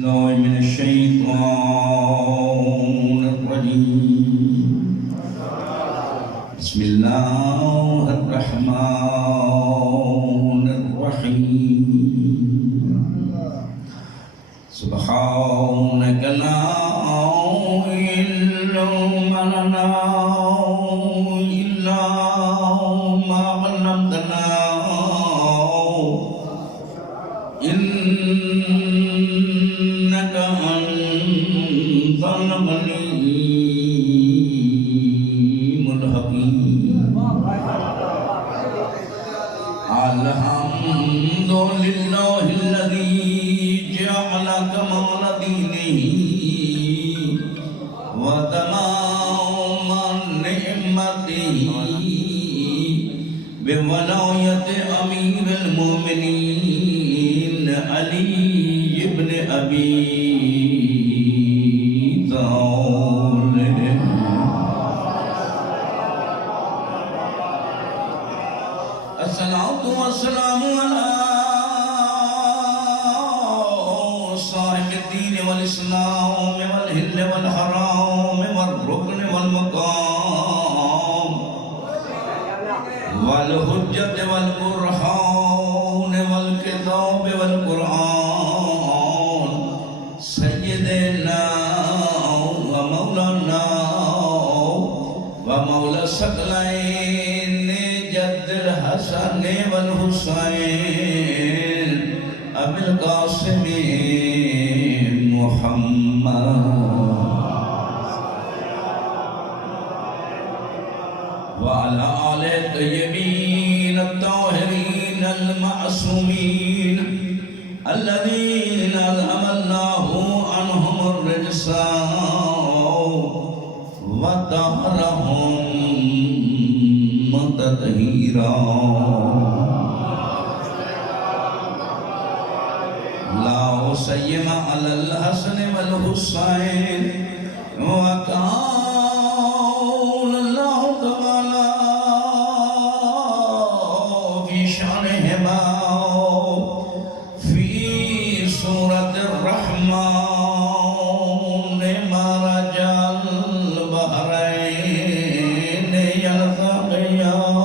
الله من الشيطان الرجيم. بسم الله الرحمن الرحيم. سبحانك لا علم لنا إلا ما علمتنا إنك أنت العليم الحكيم. الحمد لله الذي جعل كمال دينه وتمام نعمته بولاية أمير المؤمنين علي بن أبي طالب. الصلاة والسلام على صاحب الدين والإسلام والهل والحرام والركن والمقام والحجة والبرهان والكتاب والقرآن سيدنا ومولانا ومولى الثقلين جد الحسن والحسين أبي القاسم محمد وعلى آل الطيبين الطاهرين المعصومين الذين أذهب الله عنهم الرجس وطهرهم تطهيرا. لا سيما على الحسن والحسين وقال الله تعالى في شأنهما في سورة الرحمن مرج البحرين يلتقيان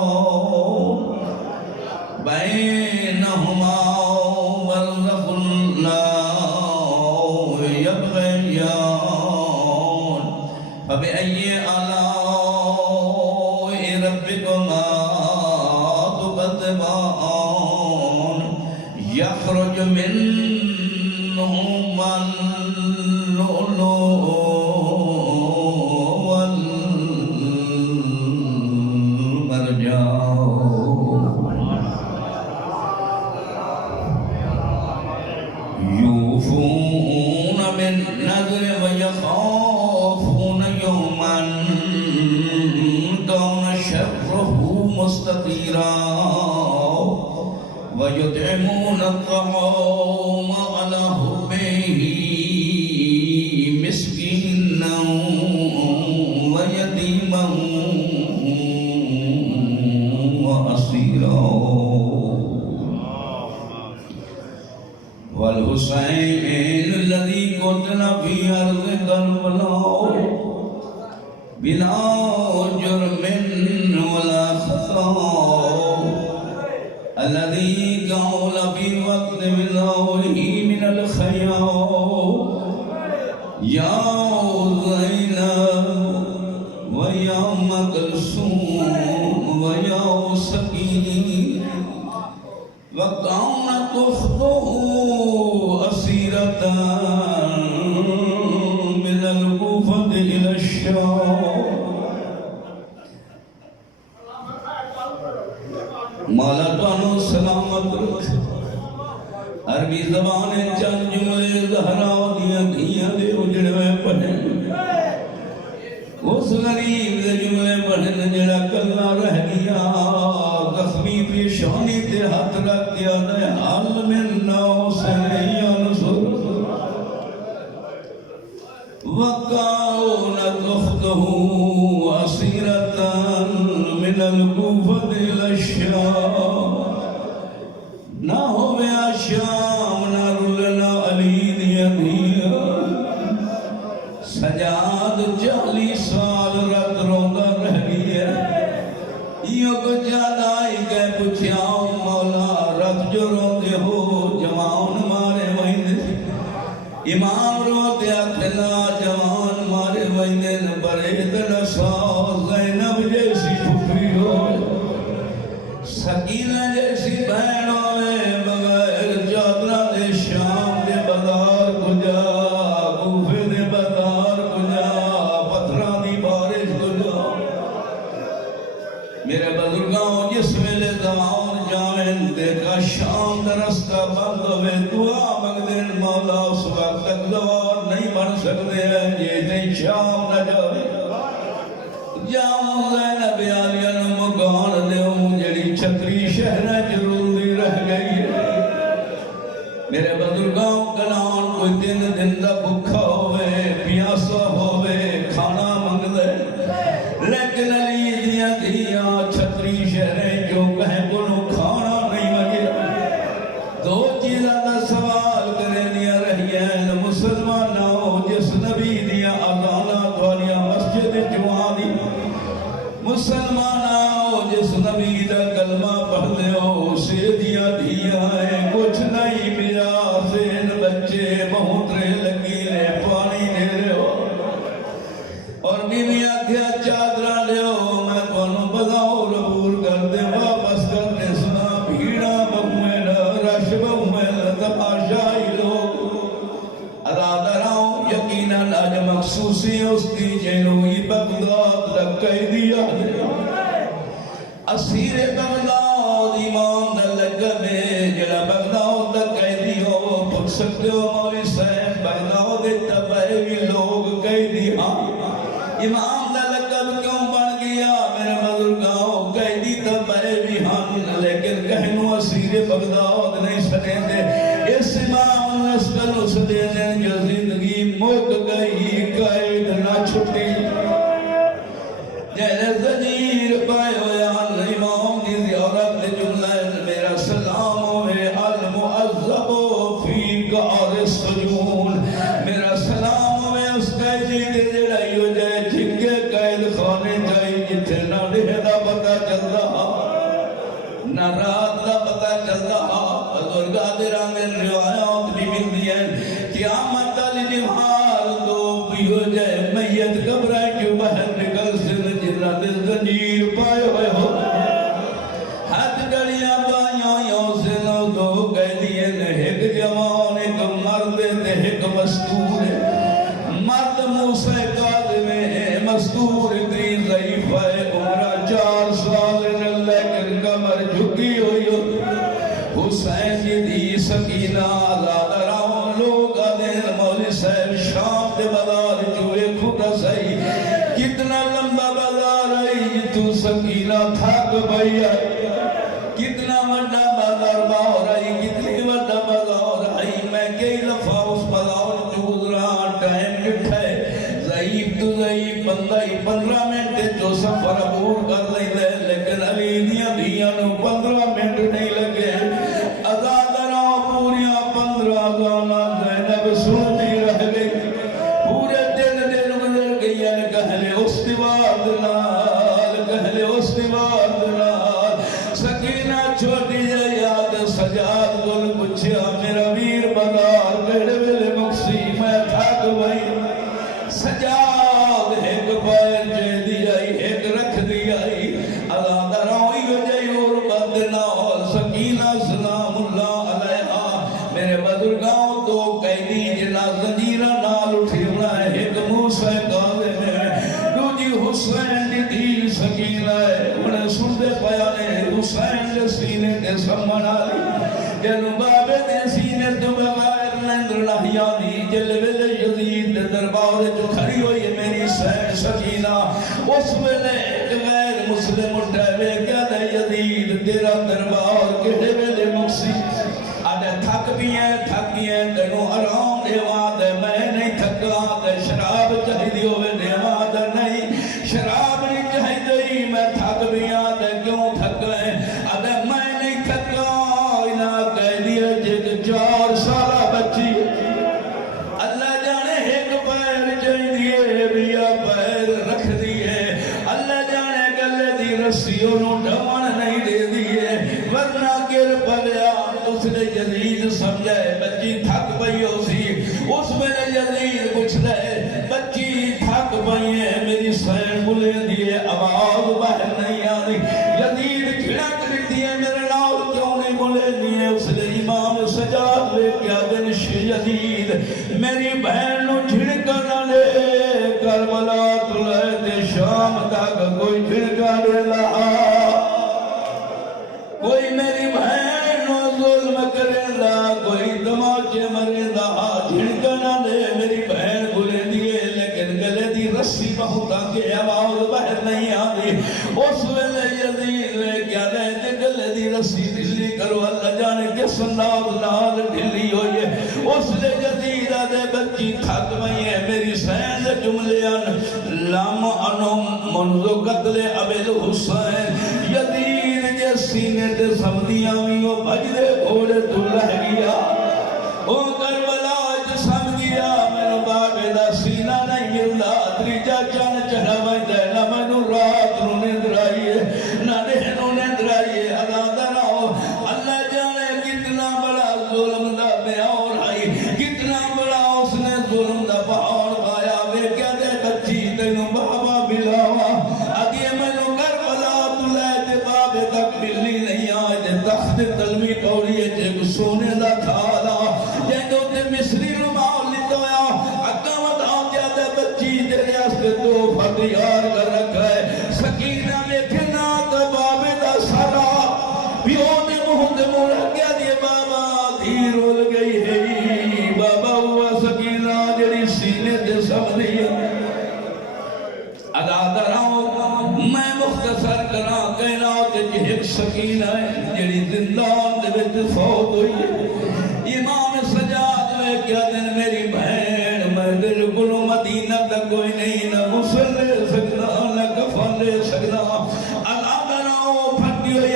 بينهما برزخ لا يبغيان فبأي آلاء ربكما تكذبان يخرج منهما اللؤلؤ والمرجان يوفون بالنذر ويخافون يوما كان شره مستطيرا ويطعمون الطعام على حبه مسكينا ويتيما وأسيرا. والحسين الذي قتل في أرض كربلاء بلا جرم ولا خطأ الذي قال في وقت بلاؤه من الخيال يا زينب ويا أم كلثوم ويا سكين وكانت أخته أسيرة من الكوفة إلى الشام. مولا تانو سلامت رکھ. عربی زبان چند جملے زہرا دیا دھیاں دے اجڑے پڑھیں اس غریب دے جملے پڑھیں جڑا کلا رہ گیا زخمی پیشانی تے ہاتھ رکھ دیا دے حال من ناصر ینصر وكانت أخته أسيرة من الكوفة إلى الشام. نہ ہویا شام نہ رلنا علی دی امام روتے اتنا جوان مارے ویندن برید نسا زینب جیسی پھپھی ہوئے سکینہ جیسی بہن ہوئے بغیر چادرہ دے شام دے بازار کجا کوفے دے بازار کجا پتھران دی بارش کجا میرے بزرگاں جس ویلے زمان جاویں دیکھا شام دا رستہ بند ہوئے دعا مگدن مولا اس وقت تک دوار نہیں بن سکتے ہیں یہ نہیں شام نہ جاوے جاؤں زینب عالیہ مکان دیوں جڑی چھتری شہرہ جرولدی رہ گئی ہے میرے بزرگاں کنان کوئی دن دا بکھا ہوئے پیاسا ہوئے کھانا منگ دے لیکن علی دیا دیا چھتری شہریں جو کہیں کنو کھانا نہیں مگے دو چیزاں دا سوال کرے دیا رہی ہیں مسلمانوں جس نبی دیا آگانا دوالیا مسجد جوانی مسلمانوں جس نبی دا کلمہ پڑھ لے ہو اسے دیا ہیں کچھ نہیں ملا سین بچے بہت رہ لگی لے پانی دے رہے ہو اور بیویاں کیا چادرہ لے ہو میں کونوں بذاؤ ربور کر دے واپس کر دے سنا بھیڑا بہویں رش بہویں تماشائی لوگ ارادراؤں یقیناً آج مخصوصی اس کی جنوی بغداد لگ کہہ دیا اسیر بغداد امام دا لگبے جڑا بغداد دا کہہ دیو پھر سکتے ہو مولی صاحب بغداد تبعی بھی لوگ کہہ دیا امام دا لگب کیوں بن گیا میرے بزرگاؤں کہہ دی تبعی بھی ہم لیکن کہنو اسیر بغداد نہیں سنے دے اس امام نسکن اس دینے جو زندگی موک گئی قائد نہ چھٹی جہنے زنیر پائے ہویا امام دی زیارت جملہ میرا سلام ہوئے المعذب فی قعر السجون میرا سلام ہوئے اس قیدی دے جڑائی ہو جائے جھنگے قید خانے جائی جتھے نہ رہ دا پتا چل رہا نہ رات دا پتا چل رہا بزرگا دے رانگن روایات بھی مل دیا قیامت علی نمحال دو بھی ہو جائے میت قبرائے جو بہر نکل سن جنہ دے زنجیر پائے ہوئے ہو ہاتھ گڑیاں بائیوں یوں سے نو دو قیدیے نے ایک جوان ایک مرد ایک مستور مرد موسیٰ قادم ہے مستور اتنی ضعیف ہے عمرہ 4 سال لیکن کمر جھکی ہوئی حسین جی دی سکینہ آزاد راؤں لوگ آدھیں مولی صاحب شام دے بازار چوئے کھوٹا سہی کتنا لمبا بازار آئی تو سکینہ تھاک بھئی آئی کتنا وڈا بازار باہر آئی کتنی وڈا بازار آئی میں کئی لفظ اس بازار چوز رہا ٹائم کٹھائے ضعیف تو ضعیف بندہ ہی 15 منٹ جو سفر عبور کر لئی دے لیکن علی دیا نو 15 منٹ نہیں لگے ازادرہ پوریاں 15 گانا زینب سنتی رہ گئی پورے دن گزر گئی کہلے استوار دلال کہلے استوار دلال سکینہ چھوٹی جائے یاد سجاد گل پچھیا میرا ویر بازار گھڑے ویلے مقصی میں تھاک بھئی سجاد ایک پیر جے دی آئی ایک رکھ دی آئی اللہ درائی ہو جائے اور بدنا اور سکینہ سلام اللہ علیہا میرے بزرگاؤں تو قیدی جنا زنجیرہ نال اٹھی رہا ہے ایک موسیٰ قاضم ہے دوجی حسین دی دی سکینہ ہے انہیں سندے پیانے حسین دے سینے دے سمن آلی جنو بابے دے سینے تو بغیر نیندر لحیانی جلوے یزید دربار جو کھڑی ہوئی ہے میری سکینہ اس ویلے غیر مسلم اٹھائے کیا دے یزید تیرا دربار کہے ویلے مقصی آدھے تھک بھی ہیں تینوں آرام دیواد ہے میں نہیں تھکا دے شراب چاہی دیو میں دیواد نہیں شراب نہیں چاہی دی میں تھک بھی آدھے کیوں تھک گئے آدھے میں نہیں تھکا انہا کہہ دیا جگ 4 سالہ بچی اللہ جانے ایک پیر چاہی دیئے بیا پیر رکھ دیئے اللہ جانے گلے دی رسیوں نو ڈھوان نہیں دے دیئے ورنہ گر پلیا اس نے جدید سمجھے بچی تھک پئی ہو سی میری بہن نو جھڑکا نہ دے کربلا تو لے تے شام تک کوئی جھڑکا دے لا کوئی میری بہن نو ظلم کرے لا کوئی تماچے مرے لا جھڑکا نہ دے میری بہن بھولے دیے لیکن گلے دی رسی بہت آگے آواز باہر نہیں آدھی اس ویلے یزید لے کیا رہتے گلے دی رسی ڈھلی کرو اللہ جانے کس انداز نال ڈھلی ہوئی ہے اس لے یزید دے بچی تھک گئی ہے میری سین جملے لم انم منذ قتل ابی الحسین یزید کے سینے تے سمدیاں بھی وہ بھجدے گھوڑے تو رہ گیا او کربلا وچ سم گیا میرے بابے دا سینہ نہیں ملدا تریجا چن چڑھا ویندا نہ مینوں رات نوں نیند آئی ہے نہ دن نوں نیند آئی ہے اللہ جانے کتنا بڑا ظلم دا بیان آئی کتنا بڑا اس نے ظلم دا پہاڑ پایا ویکھیا تے بچی تینوں بابا بلاوا اگے مینوں کربلا تو لے تے بابے تک ملنی نہیں آئے تے تخت تلوی کوڑی تے سونے دا تھالا جدوں تے مصری نوں مال لٹایا اگا ودا دیا تے بچی تیرے واسطے تحفہ تیار کر رکھا ہے سکینہ ویکھے نا تے بابے دا سارا پیو نے منہ تے منہ رکھ گیا دی بابا دھی رول گئی ہے بابا ہوا سکینہ جڑی سینے تے سمدی ادا کراؤ میں مختصر کراں کہنا کہ ایک سکینہ ہے جڑی زندان دے وچ فوت ہوئی ہے امام سجاد میں کیا دن میری بہن میں دل گلو مدینہ تک کوئی نہیں نہ غسل لے سکنا نہ کفن لے سکنا ادا کراؤ پھٹی ہوئی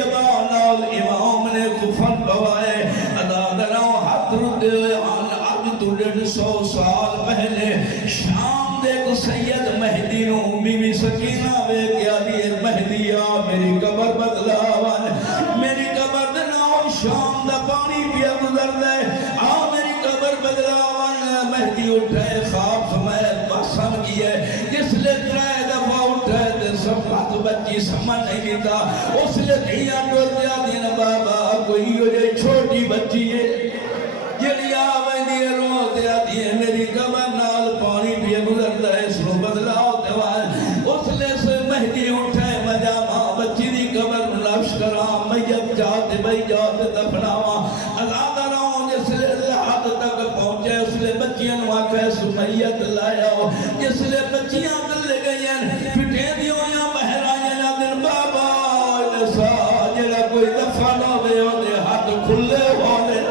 نال امام نے کفن پوائے ادا کراؤ ہاتھ رتے ہوئے آج تو 150 سال پہلے شام دے کو سید مہدی نو بی بی سکینہ وے کیا دیئے مہدی آ میری قبر بدلاوان میری قبر دناو شام دا پانی پیا گزر دے آ میری قبر بدلاوان مہدی اٹھائے خواب سمیت باسم کیے جس لے ترائے دفعہ اٹھائے دے سب بات بچی سمجھ نہیں دیتا اس لے دھیاں ڈول دیا دین بابا کوئی ہوئے چھوٹی بچی ہے جڑی آویں دیئے رو دیا دیئے میری قبر نال پانی پیا گزر دے سنو بدلاو دیوان اس لے سے مہدی اٹھائے مجا ماں بچی دی قبر نلفش کرام میب جاتے بھئی جاتے دفناوا ازادہ رہوں جس لے حد تک پہنچے اس لے بچیاں واقع سمیت لائے ہو جس لے بچیاں دل گئی ہیں پھٹے دیوں یا بہر آئے نا دن بابا نسا جڑا کوئی دفن ہوئے ہوتے ہاتھ کھلے ہونے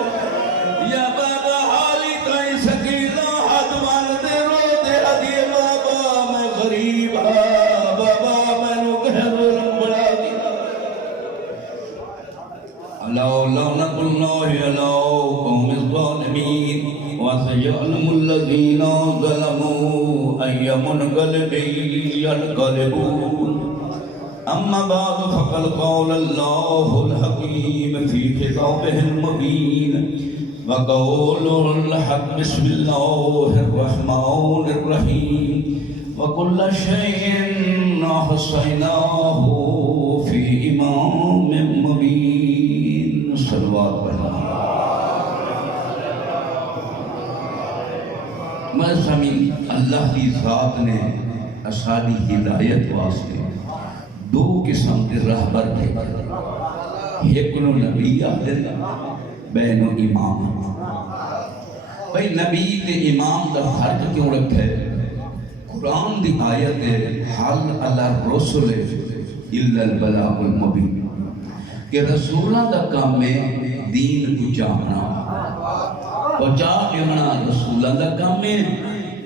یا بابا حالی تائی سکینہ ہاتھ مان دے رو دے دیئے بابا میں غریب بابا میں نو کہہ ظلم بڑا دی اللہ لعنت اللہ علیہ قوم الظالمین وسيعلم الذين ظلموا أي منقلب ينقلبون أما بعد فقد قال الله الحكيم في كتابه المبين وقول الحق بسم الله الرحمن الرحيم وكل شيء أحصيناه في إمام مبين صلوات الله میں سمین اللہ کی ذات نے اسالی ہدایت واسطے دو قسم کے رہبر تھے ایک نو نبی آدھر بینو امام بھئی نبی تے امام دا فرق کیوں رکھے قرآن دی آیت ہے حل علی الرسل الا البلاغ المبین کہ رسولہ دا کام میں دین کو جانا پہنچانا رسولہ دا کام ہے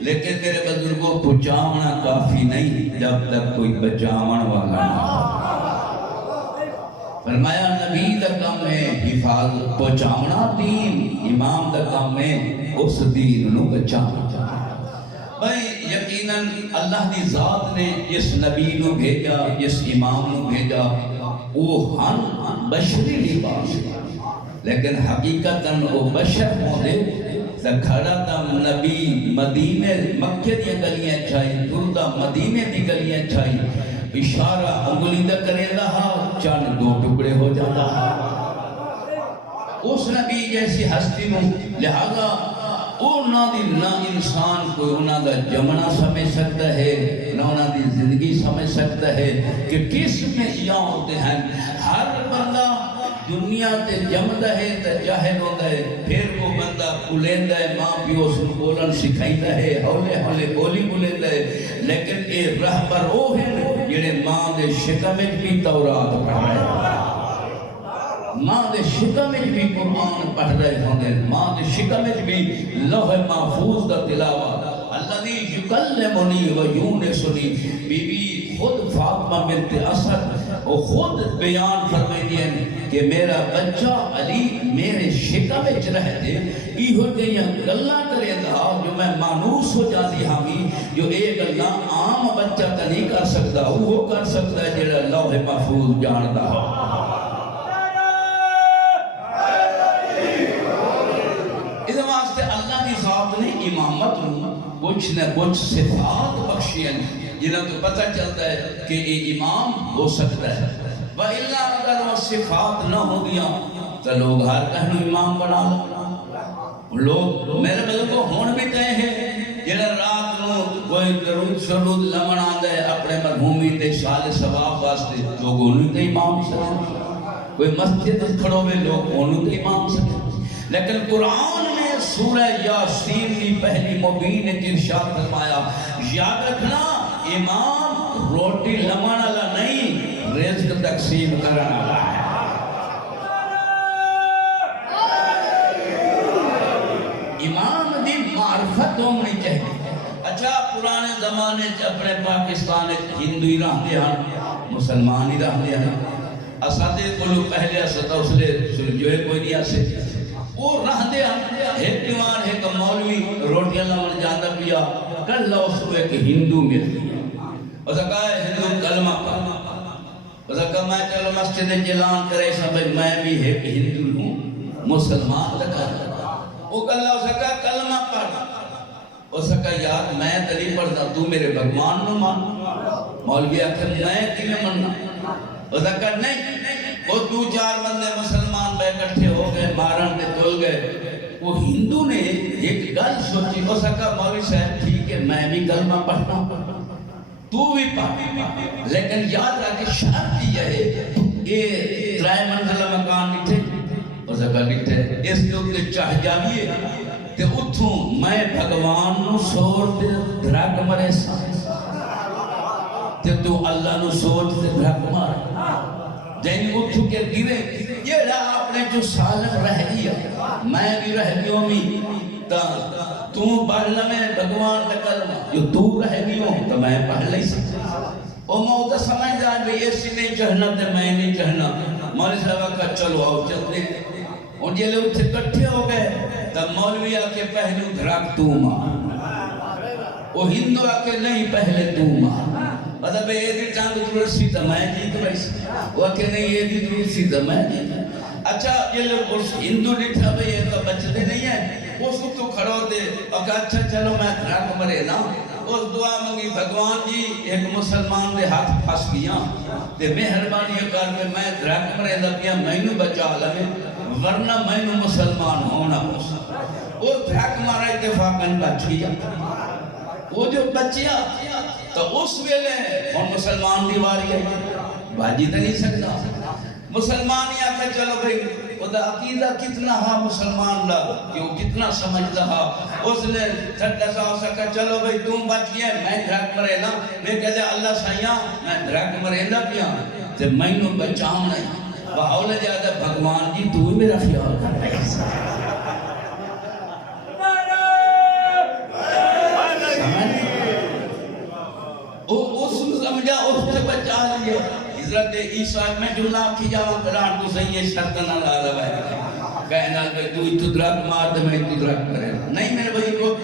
لیکن میرے بزرگوں پہنچانا کافی نہیں جب تک کوئی بچاون والا نہ فرمایا نبی دا کام ہے حفاظت پہنچانا دین امام دا کام ہے اس دین نو بچانا بھائی یقیناً اللہ دی ذات نے جس نبی نو بھیجا جس امام نو بھیجا وہ ہن بشری لباس لیکن حقیقتاً وہ بشر ہوتے کھڑا تا نبی مدینے مکہ دی گلیاں چھائی دردہ مدینے دی گلیاں چھائی اشارہ انگلی دا کرے رہا چاند دو ٹکڑے ہو جاتا اس نبی جیسی ہستی میں لہذا انہاں دی نہ انسان کوئی انہاں دا جمنا سمجھ سکتا ہے نہ انہاں دی زندگی سمجھ سکتا ہے کہ کس میں یا ہوتے ہیں. ہر بندہ دنیا تے جمدا ہے تے جاہل ہوندا ہے، پھر وہ بندہ بولیندا ہے، ماں پیو اس نوں بولن سکھائیندا ہے، ہولے ہولے بولی بولیندا ہے. لیکن اے رہبر او ہیں جڑے ماں دے شکم وچ بھی تورات پڑھ رہے ہیں، ماں دے شکم وچ بھی قرآن پڑھ رہے ہوندے، ماں دے شکم وچ بھی لوح محفوظ دا تلاوت. الذی یکلمنی و یونسنی، بی بی خود فاطمہ بنت اسد وہ خود بیان فرمائیں ہیں کہ میرا بچہ علی میرے شکم وچ رہ دے، ایہو جیاں گلاں کرے دا جو میں مانوس ہو جاتی ہاں، جو اے گلاں عام بچہ تے نہیں کر سکتا، وہ کر سکتا ہے جڑا لوح محفوظ جاندا ہو. اس واسطے اللہ کی ذات نے امامت نوں کچھ نہ کچھ صفات بخشی ہیں جنہاں تو پتہ چلتا ہے کہ یہ امام ہو سکتا ہے. وَإِلَّا اگر وہ صفات نہ ہو گیا تو لوگ ہر کہنو امام بنا لو. لوگ میرے مطلب کو ہون بھی کہے ہیں جنہاں رات نو کوئی درود شرود لمن آندا ہے اپنے مرحومی تے صالح ثواب واسطے، لوگ انہوں تے امام سکتے، کوئی مسجد کھڑو میں لوگ انہوں تے امام سکتے. لیکن قرآن میں سورہ یاسین کی پہلی مبین ارشاد فرمایا، یاد رکھنا امام روٹی لمن والا نہیں، رزق تقسیم کرنے والا ہے. امام دی معرفت ہونی چاہیے. اچھا پرانے زمانے اپنے پاکستان ہندو ہی رہتے ہیں، مسلمان ہی رہتے ہیں. اسادے کو پہلے اسد اسلے سلجوئے کوئی نہیں آسے، وہ رہتے ہیں. ایک دیوان ایک مولوی روٹیاں لمن جاتا پیا، کل اس کو ایک ہندو مل گیا. اس کہا ہے ہندو کلمہ پڑھ. اس کہا میں چلو مسجد اعلان کرے سا بھئی میں بھی ایک ہندو ہوں، مسلمان لگا. وہ کہا اس کہا کلمہ پڑھ. اس کہا یار میں تلی پڑھتا، تو میرے بھگوان نو مان. مولوی آخر میں کیوں مننا؟ اس کہا نہیں، وہ دو چار بندے مسلمان بے کٹھے ہو گئے، مارن کے تول گئے. وہ ہندو نے ایک گل سوچی. اس کہا مولوی صاحب ٹھیک ہے میں بھی کلمہ پڑھتا ہوں، تو بھی پڑھ، لیکن یاد رکھ شرط یہ ہے یہ ترائے منزلہ مکان نٹھے. اس کہا نٹھے، اس کے اوپر چاہ جاویے تے اتھوں میں بھگوان نو سوچ دے دھرک مرے سا تے تو اللہ نو سوچ دے دھرک مار. جائیں اتھوں کے گرے یہ رہا اپنے جو سالم رہ گیا، میں بھی رہ گیا ہوں تو پڑھ لمیں بھگوان نکل جو تو رہ گئی ہوں تو میں پڑھ لئی سکتا. وہ موت سمجھ جائے بھی ایسی نہیں چاہنا تے میں نہیں چاہنا. مولوی صاحب کہا چلو آؤ چلتے. ان یہ لوگ تھے کٹھے ہو گئے تب مولوی آکے پہلو دھرک تو مار، وہ ہندو آکے نہیں پہلے تو مار. مطلب یہ دی ٹانگ ضرورت سی تو میں جیت رہی، وہ آکے نہیں یہ دی ضرورت سی تو میں جیت. اچھا یہ لوگ اس ہندو لکھا بھئی یہ تو بچتے نہیں ہیں. اس کو کھڑو دے اور کہا اچھا چلو میں دھرک مرے نا. اس دعا منگی بھگوان جی ایک مسلمان دے ہاتھ پھنس گیا تے مہربانی کر میں دھرک مرے لگیا میں نو بچا لے ورنہ میں نو مسلمان ہونا پوسا. وہ دھرک مارا اتفاقاً بچ گیا. وہ جو بچیا تو اس ویلے اور مسلمان دیواری ہے باجی تو نہیں سکتا. مسلمان ہی آتا چلو بھئی وہ دا عقیدہ کتنا ہا مسلمان دا کہ وہ کتنا سمجھتا ہا. اس نے تھٹا سا ہو سکا چلو بھئی تم بچ گئے میں دھرک مرے نا. میں کہتے اللہ سائیاں میں دھرک مرے نہ پیا تے میں نو بچاؤں نہیں. بہولے جاتا بھگوان جی تو ہی میرا خیال کر رہے ہیں. اس سمجھا اس سے بچا لیا. حضرت عیسیٰ میں جملہ کی جاؤں قرآن تو صحیح ہے شرط نہ لا رہا ہے کہنا کہ تو اتدرک مار دے میں اتدرک کرے نہیں. میرے بھائی کو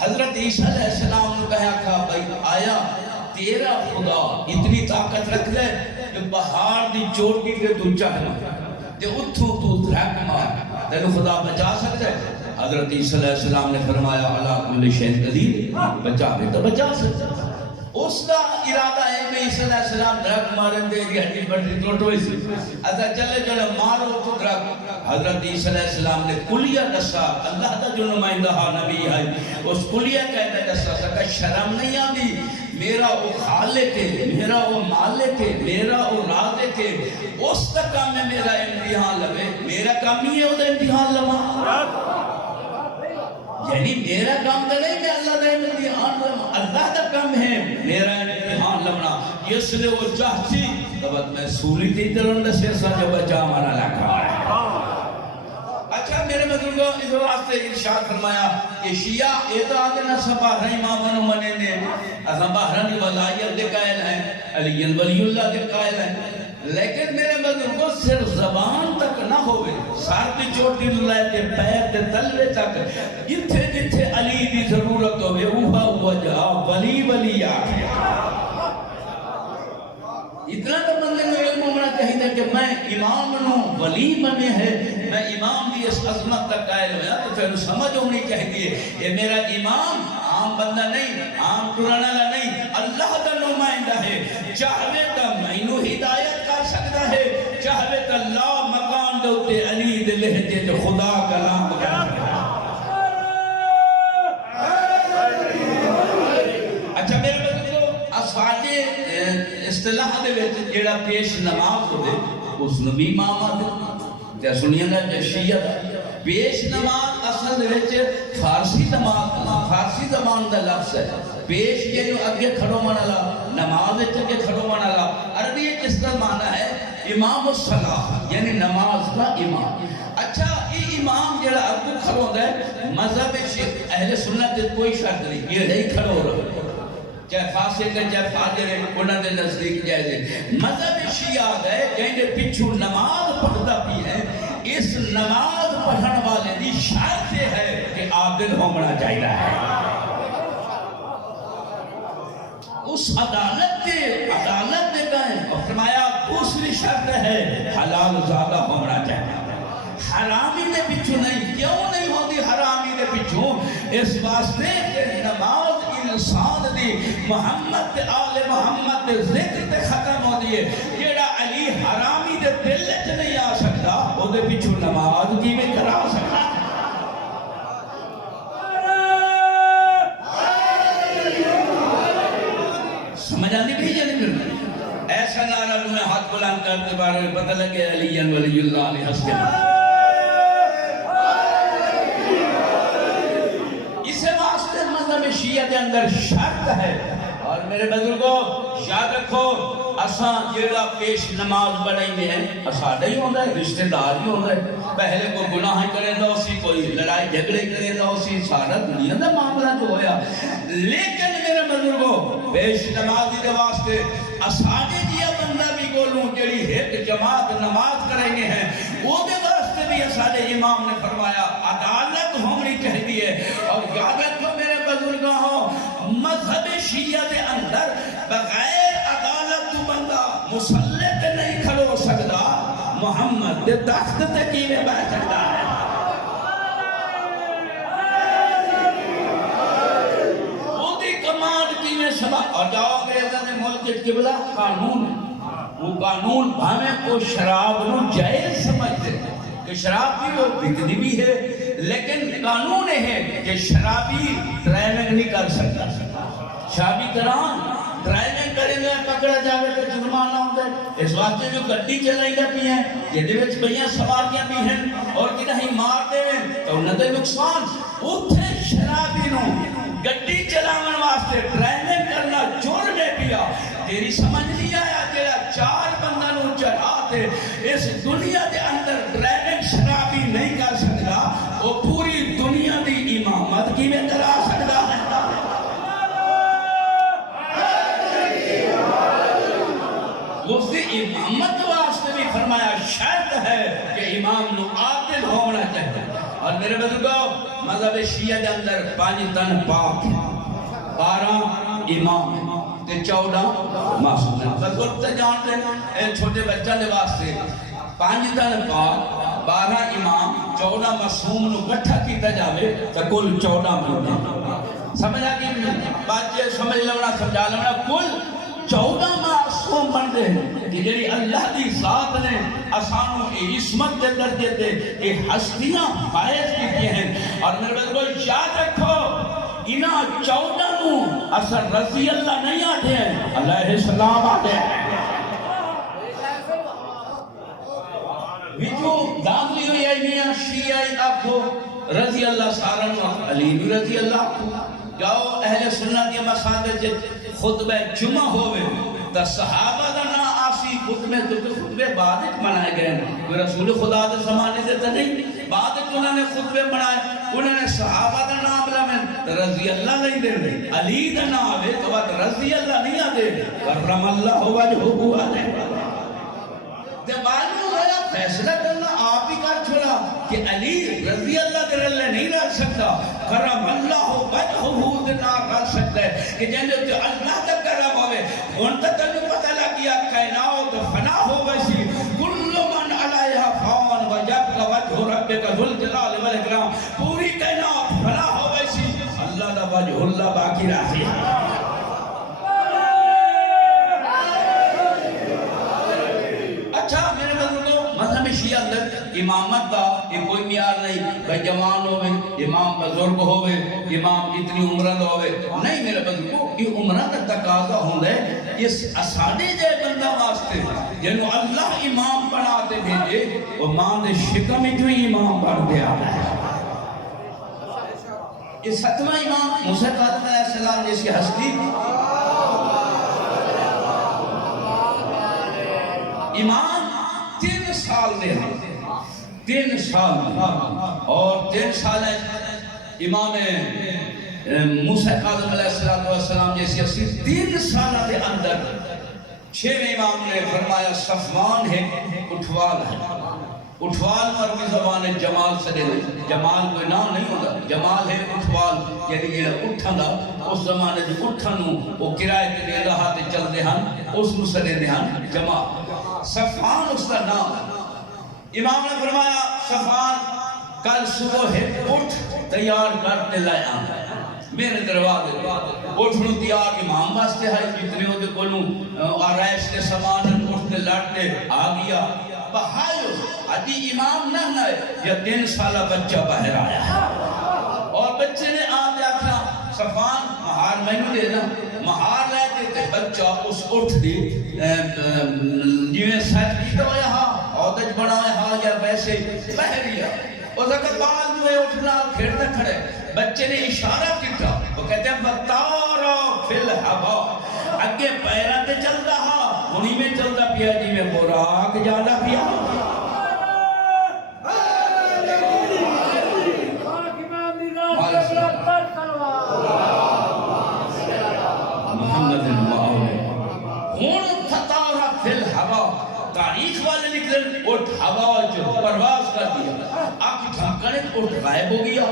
حضرت عیسیٰ علیہ السلام نے کہا کہا بھائی آیا تیرا خدا اتنی طاقت رکھ لے کہ پہاڑ دی چوٹی پہ تو چڑھنا تے اتھوں تو دھرک مار تینو خدا بچا سکتا ہے. حضرت عیسیٰ علیہ السلام نے فرمایا اللہ کل شیء قدیر، بچا بھی تو بچا سکتا. اس کا ارادہ ہے کہ عیسی علیہ السلام درخت مارن دے گی ہڈی پٹی ٹوٹ ہوئی سی اچھا چلے چلے مارو تو درخت حضرت عیسی علیہ السلام نے کلیہ دسا اللہ دا جو نمائندہ نبی ہے اس کلیہ کہتا دسا سکا شرم نہیں آدھی میرا وہ خالق ہے میرا وہ مالک ہے میرا وہ رازق ہے اس کا کام ہے میرا امتحان لگے میرا کام ہی ہے وہ امتحان لگا یعنی میرا کام تو نہیں میں اللہ دا امتحان لگا اللہ دا کام ہے میرا امتحان لگنا اس لئے وہ چاہتی تب میں سوری تھی ترون سے سجا بچا مانا لکھا اچھا میرے مدرگوں اس واسطے ارشاد فرمایا کہ شیعہ اعتقاد نہ بحرین اماموں منے نے اصلا بحرین ولایت دے قائل ہیں علی ولی اللہ دے قائل ہیں لیکن میرے بزرگوں صرف زبان تک نہ ہوئے سار کی چوٹی لائے پیر تے تلوے تک جتھے جتھے علی دی ضرورت ہوئے اوہا وجہ ولی ولی آگے اتنا تو بندے میں علم ہونا چاہیے کہ میں امام بنوں ولی بنے ہے میں امام دی اس عظمت تک قائل ہوا تو پھر سمجھ ہونی چاہیے یہ میرا امام عام بندہ نہیں عام قرآن اللہ نہیں اللہ کا نمائندہ ہے چاہوے تا مینو ہدایت کر سکتا ہے چاہوے تا لا مکان دوتے علی دے لہجے جو خدا کلام کر اچھا میرے بزرگوں اسفاجے اصطلاح دے ویچے جیڑا پیش نماز ہو دے اس نبی امام آدھے کیا سنیے گا جو شیعہ پیش نماز اصل دے ویچے فارسی زبان دا لفظ ہے پیش یہ جو اگے کھڑو مانا نماز اچھے کھڑو مانا عربی اس کا معنی ہے امام الصلاح یعنی نماز کا امام اچھا یہ امام جڑا اگو کھڑو دے مذہب اہل سنت کوئی شرط نہیں یہ نہیں کھڑو رہا چاہے فاسق ہے چاہے فاجر ہے انہوں نے نزدیک جائزے مذہب شیعہ ہے کہیں پچھو نماز پڑھتا بھی ہے اس نماز پڑھن والے دی شرط ہے کہ عادل ہونا چاہیے اس عدالت دے گئے اور فرمایا دوسری شرط ہے حلال زیادہ ہونا چاہیے حرامی دے پچھو نہیں کیوں نہیں ہوتی حرامی دے پچھو اس واسطے کہ نماز انسان دی محمد آل محمد دے ذکر تے ختم ہو دیئے جیڑا علی حرامی دے دل چ نہیں آ سکتا وہ دے پچھو نماز کی میں کرا سکتا سمجھ آندی بھی یا نہیں کرنا ایسا نعرہ میں ہاتھ بلند کرتے بارے میں پتہ لگے علی ولی اللہ علیہ السلام شیعہ کے اندر شرط ہے اور میرے بزرگوں یاد رکھو اساں جیڑا پیش نماز بڑھیں گے ہیں اساڑا ہی ہوندہ ہے رشتہ دار ہی ہوندہ ہے پہلے کوئی گناہ کرے دا اسی کوئی لڑائی جھگڑے کرے دا اسی سارا دنیا دا معاملہ جو ہویا لیکن میرے بزرگوں پیش نمازی دے واسطے اساڑے جیا بندہ بھی گولوں جیڑی ایک جماعت نماز کریں گے ہیں وہ دے واسطے بھی اساڑے امام نے فرمایا عدالت ہونی چاہیے اور یاد رکھو میرے بزرگاں ہو مذہب شیعہ دے اندر بغیر عدالت تو بندہ مسلح تے نہیں کھلو سکتا محمد دے تخت تے کیویں بیٹھ سکتا ہے وہ دی کمانڈ کیویں سبا اور جاؤ انگریزاں نے ملک قبلہ قانون وہ قانون بھامے کو شراب نو جائز سمجھتے کہ شراب بھی وہ بکتی بھی ہے لیکن قانون ہے کہ شرابی ڈرائیونگ نہیں کر سکتا شرابی کران ڈرائیونگ کریں گے پکڑا جاوے تو جرمانہ ہوتا ہے اس واسطے جو گڈی چلائیں گے بھی ہیں یہ دے وچ بڑیاں سواریاں بھی ہیں اور کہ نہیں مار دے تو انہوں نے نقصان اتھے شرابی نو گڈی چلاون واسطے ڈرائیونگ کرنا جرم ہے پیا تیری سمجھ نہیں آیا تیرا چار بندہ نو چڑھاتے اس دنیا دے اندر ڈرائیونگ شرابی نہیں کر سکتا وہ پوری دنیا دی امامت کی میں کرا سکتا ہے اس دی امامت واسطے بھی فرمایا شرط ہے کہ امام نو عادل ہونا چاہتا ہے اور میرے بزرگوں مذہب شیعہ دے اندر 5 تن پاک ہیں 12 امام ہیں تے 14 معصوم ہیں بزرگ تے جانتے ہیں چھوٹے بچہ دے واسطے 5 تن پاک 12 امام 14 معصوم نو اکٹھا کیتا جاوے تے کل 14 بندے سمجھا کہ بات یہ سمجھ لونا سمجھا لونا کل 14 معصوم بن گئے کہ جڑی اللہ دی ذات نے اسانوں کی عصمت کے درجے تے یہ ہستیاں فائز کی ہیں. اور میرے بھائی کو یاد رکھو انہاں 14 نو اثر رضی اللہ نہیں آتے ہیں، علیہ السلام آتے ہیں. وچو داخلی ہوئی ہے میاں شیعہ آکھو رضی اللہ سارن علی بھی رضی اللہ. جاؤ اہل سنت کے مساجد خطبہ جمعہ ہوئے تا صحابہ دا نا آسی خطبے تو خطبے بعد ایک منائے گئے ہیں. رسول خدا دے زمانے سے تا نہیں، بعد ایک انہوں نے خطبے بنائے، انہوں نے صحابہ دا نام لمن رضی اللہ نہیں دے رہے، علی دا نام آوے تو بعد رضی اللہ نہیں آدے کرم اللہ وجہہ آدے. جب معلوم ہے فیصلہ کرنا آپ ہی کر چھوڑا کہ علی رضی اللہ کے اللہ نہیں رہ سکتا، کرم اللہ وجہہ نہ رہ سکتا ہے کہ جن جو اللہ کا کرم ہوئے ان تک تنو پتہ لگیا کائنات فنا ہو ویسی کل من علیہ فان وجب وجہ ربک ذو الجلال والاکرام، پوری کائنات فنا ہو ویسی اللہ دا وجہ اللہ باقی رہتی ہے. شیعہ اندر امامت دا یہ کوئی معیار نہیں بھائی جوان ہوئے امام بزرگ ہوئے امام اتنی عمرہ دا ہوئے نہیں. میرے بزرگوں یہ عمرہ کا تقاضا ہوندے اس اساڑے جائے بندہ واسطے جنہوں اللہ امام بناتے بھیجے وہ ماں دے شکم جو امام بن دے آتا ہے. یہ ستمہ امام موسیٰ قادم علیہ السلام جیسی ہستی امام 3 سال دے ہیں، 3 سال اور 3 سال امام موسیٰ قادم علیہ السلام جیسی اسی 3 سال دے اندر 6ویں امام نے فرمایا صفوان ہے اٹھوال ہے. اٹھوال میں عربی زبان ہے جمال سے دے جمال کوئی نام نہیں ہوتا، جمال ہے اٹھوال یعنی یہ اٹھن دا اس زمانے جو اٹھن وہ کرائے کے لیے رہا تے چل دے ہن اس نو سدے دے ہن جمال. صفوان اس کا نام. امام نے فرمایا صفوان کل صبح ہے اٹھ تیار کرتے لائے آن میرے دروازے اٹھنو تیار امام واسطے ہے جتنے ہوتے کونو آرائش کے سامان اٹھتے لڑتے آ گیا بہائیو ادھی امام نہ نئے یا 3 سالہ بچہ باہر آیا ہے اور بچے نے آدھے آکھا صفوان مہار میں نے دینا مہار لے دیتے بچہ اس اٹھ دی جیویں سیٹ کی تو یہاں عودج بنائے ہاں یا ویسے بہریا اس اگر بعد میں اٹھنا کھیڑتے کھڑے بچے نے اشارہ کیتا وہ کہتے ہیں بطارا فی الحبا اگے پیراتے چل رہا انہی میں چلتا پیا جیویں براک جانا پیا. تاریخ والے نکلن اٹھ ہوا جو پرواز کر دیا آنکھ دھاکنے اٹھ غائب ہو گیا.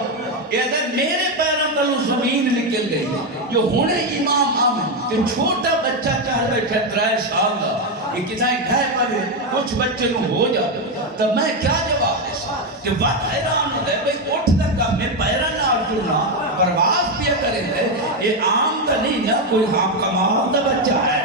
یہ میرے پیروں تلو زمین نکل گئی جو ہونے امام آمن کہ چھوٹا بچہ چاہ بیٹھا 3 سال دا یہ کتائیں گھائے پڑے کچھ بچے نو ہو جاتا تو میں کیا جواب دے کہ بات حیران ہو گئے بھئی اٹھ لگا میں پیرا نہ جڑنا پرواز پیا کریں گے یہ عام دا نہیں نا کوئی ہاں کمال دا بچہ ہے.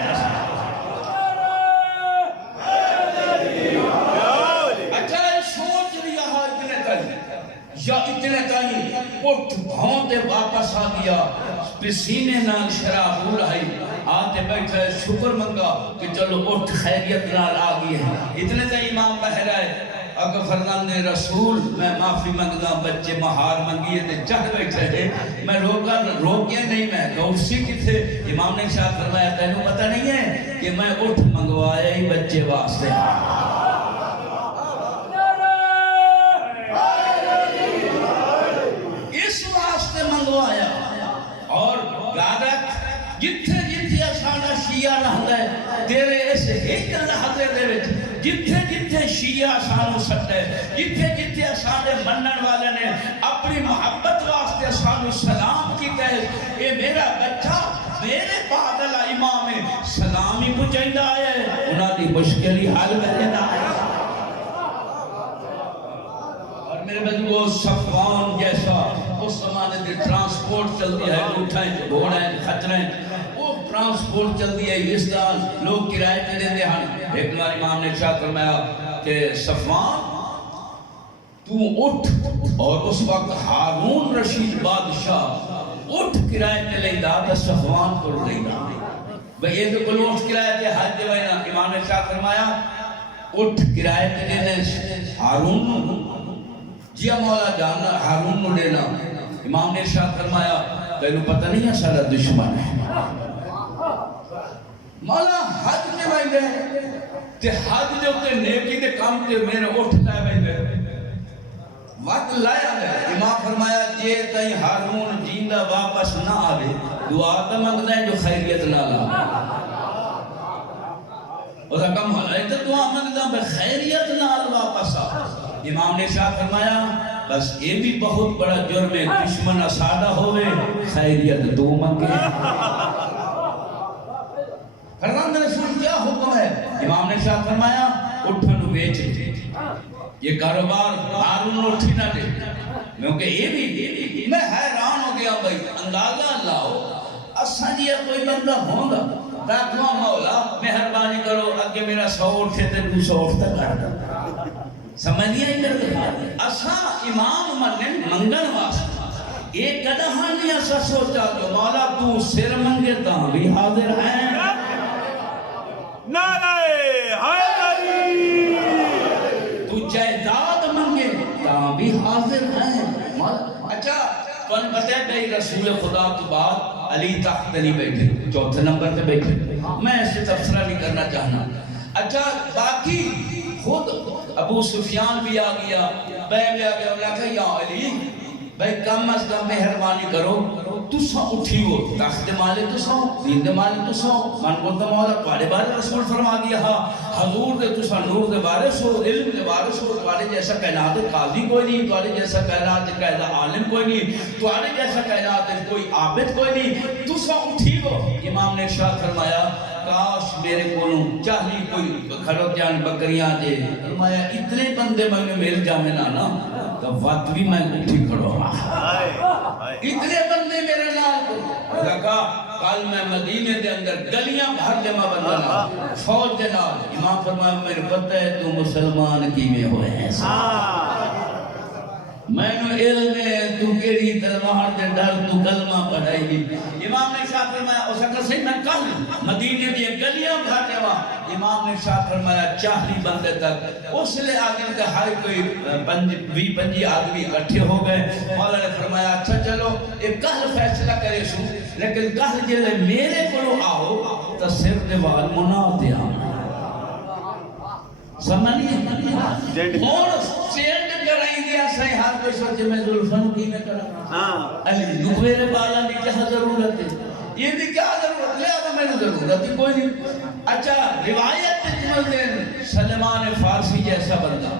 یا اتنے تائیں اٹھ بھونتے واپس آ گیا پسینے نال شراب ہو رہی آتے بیٹھے شکر منگا کہ چلو اٹھ خیریت نال آ گئی ہے. اتنے تائیں امام بہر آئے اگر فرزند رسول میں معافی منگدا بچے مہار منگیے تے چڑھ بیٹھے ہیں میں روکیا نہیں میں گوسی کتھے امام نے شاہ فرمایا تینوں پتہ نہیں ہے کہ میں اٹھ منگوایا ہی بچے واسطے اور یادت جتھے جتھے اسانا شیعہ رہندا ہے تیرے اس ایک لحظے دے وچ جتھے جتھے شیعہ اسانو سٹے جتھے جتھے اسانے منن والے نے اپنی محبت واسطے اسانو سلام کیتا ہے اے میرا بچہ میرے بعد اللہ امام سلامی پہنچائندا ہے انہاں دی مشکل حل کردا ہے. اور میرے بزرگوں صفوان جیسا اس زمانے دی ٹرانسپورٹ چلتی ہے، اٹھائیں گھوڑے کھچریں، وہ ٹرانسپورٹ چلتی ہے، اس طرح لوگ کرائے تے دیندے ہیں۔ ایک بار امام نے ارشاد فرمایا کہ صفوان تو اٹھ، اور اس وقت ہارون رشید بادشاہ اٹھ کرائے تے لیدا تے صفوان کو لیدا بھئی یہ تو کلوٹ کرائے تے حج دے وینا۔ امام نے ارشاد فرمایا اٹھ کرائے تے دینے ہارون جی مولا جانا ہارون کو دینا۔ امام نے ارشاد فرمایا تینوں پتہ نہیں ہے سارا دشمن ہے، مولا حج دے ویندے تے حج دے اوتے نیکی دے کام تے میرے اٹھ لے ویندے وقت لایا ہے۔ امام فرمایا جے تائیں ہارون جیندہ واپس نہ آوے دعا تا منگنا ہے جو خیریت نہ لا اس کا کم حال ہے تو دعا منگنا ہے خیریت نہ واپس آ۔ امام نے ارشاد فرمایا بس یہ بھی بہت بڑا جرم ہے، دشمن اسادہ ہوئے خیریت دو منگے۔ فرمان رسول کیا حکم ہے؟ امام نے ارشاد فرمایا اٹھن بیچ یہ کاروبار ہارون اٹھی نہ دے، کیونکہ یہ بھی میں حیران ہو گیا بھائی اندازہ لاؤ اساں جی کوئی بندہ ہونگا تاکہ مولا مہربانی کرو اگے میرا 100 اٹھے تے 200 اٹھتا کر دو سمجھیا ہی کر دے اساں امام منگن واسطے ایک کدہاں نہیں اساں سوچا تو مولا تو سر منگے تاں بھی حاضر ہیں۔ نعرہ حیدری جائیداد منگے تاں بھی حاضر ہیں۔ اچھا کون پتہ ہے بھئی رسول خدا تو بعد علی تخت نہیں بیٹھے، چوتھے نمبر پہ بیٹھے، میں اس سے تبصرہ نہیں کرنا چاہنا۔ اچھا باقی خود ابو سفیان بھی آ گیا، بے بھی آ گیا، انہوں نے کہا یا علی بھئی کم از کم مہربانی کرو تسا اٹھی ہو تخت مالے تسا دین دے مالے تسا من کو تو مولا تواڈے بارے رسول فرما گیا ہا حضور دے تسا نور دے وارث ہو، علم دے وارث ہو، تواڈے جیسا کائنات قاضی کوئی نہیں، تواڈے جیسا کائنات قاعدہ عالم کوئی نہیں، تواڈے جیسا کائنات کوئی عابد کوئی نہیں، تسا اٹھی ہو۔ امام نے ارشاد فرمایا کاش میرے کولوں چاہلی کوئی کھڑو جان بکریاں دے، فرمایا اتنے بندے میں مل جاویں نا تو وقت بھی میں اٹھی کھڑو اتنے بندے میرے نال کو لگا کل میں مدینے دے اندر گلیاں بھر جمع بندہ نال فوج دے نال۔ امام فرمایا میرے پتہ ہے تو مسلمان کیویں ہوئے ہیں، میں نے علم ہے تو کیڑی تلوار دے ڈر تو کلمہ پڑھائی دی۔ امام نے ارشاد فرمایا اس کا صحیح میں کل مدینے دی گلیاں بھر جاواں۔ امام نے ارشاد فرمایا 40 بندے تک اس لئے آگے کہ ہر کوئی 20-25 آدمی اکٹھے ہو گئے۔ مولا نے فرمایا اچھا چلو ایک کل فیصلہ کرے سو لیکن کل جلے میرے کو آؤ تو سر دے وال مناتے آؤ سمجھنی اور چینڈ کرائی دیا صحیح ہر کوئی سوچے میں ظلفن کی میں کرا علی دوبرے بالا نہیں کیا ضرورت ہے، یہ بھی کیا ضرورت لے آگا میرے ضرورت ہی کوئی نہیں۔ اچھا روایت جمل دین سلمان فارسی جیسا بندہ،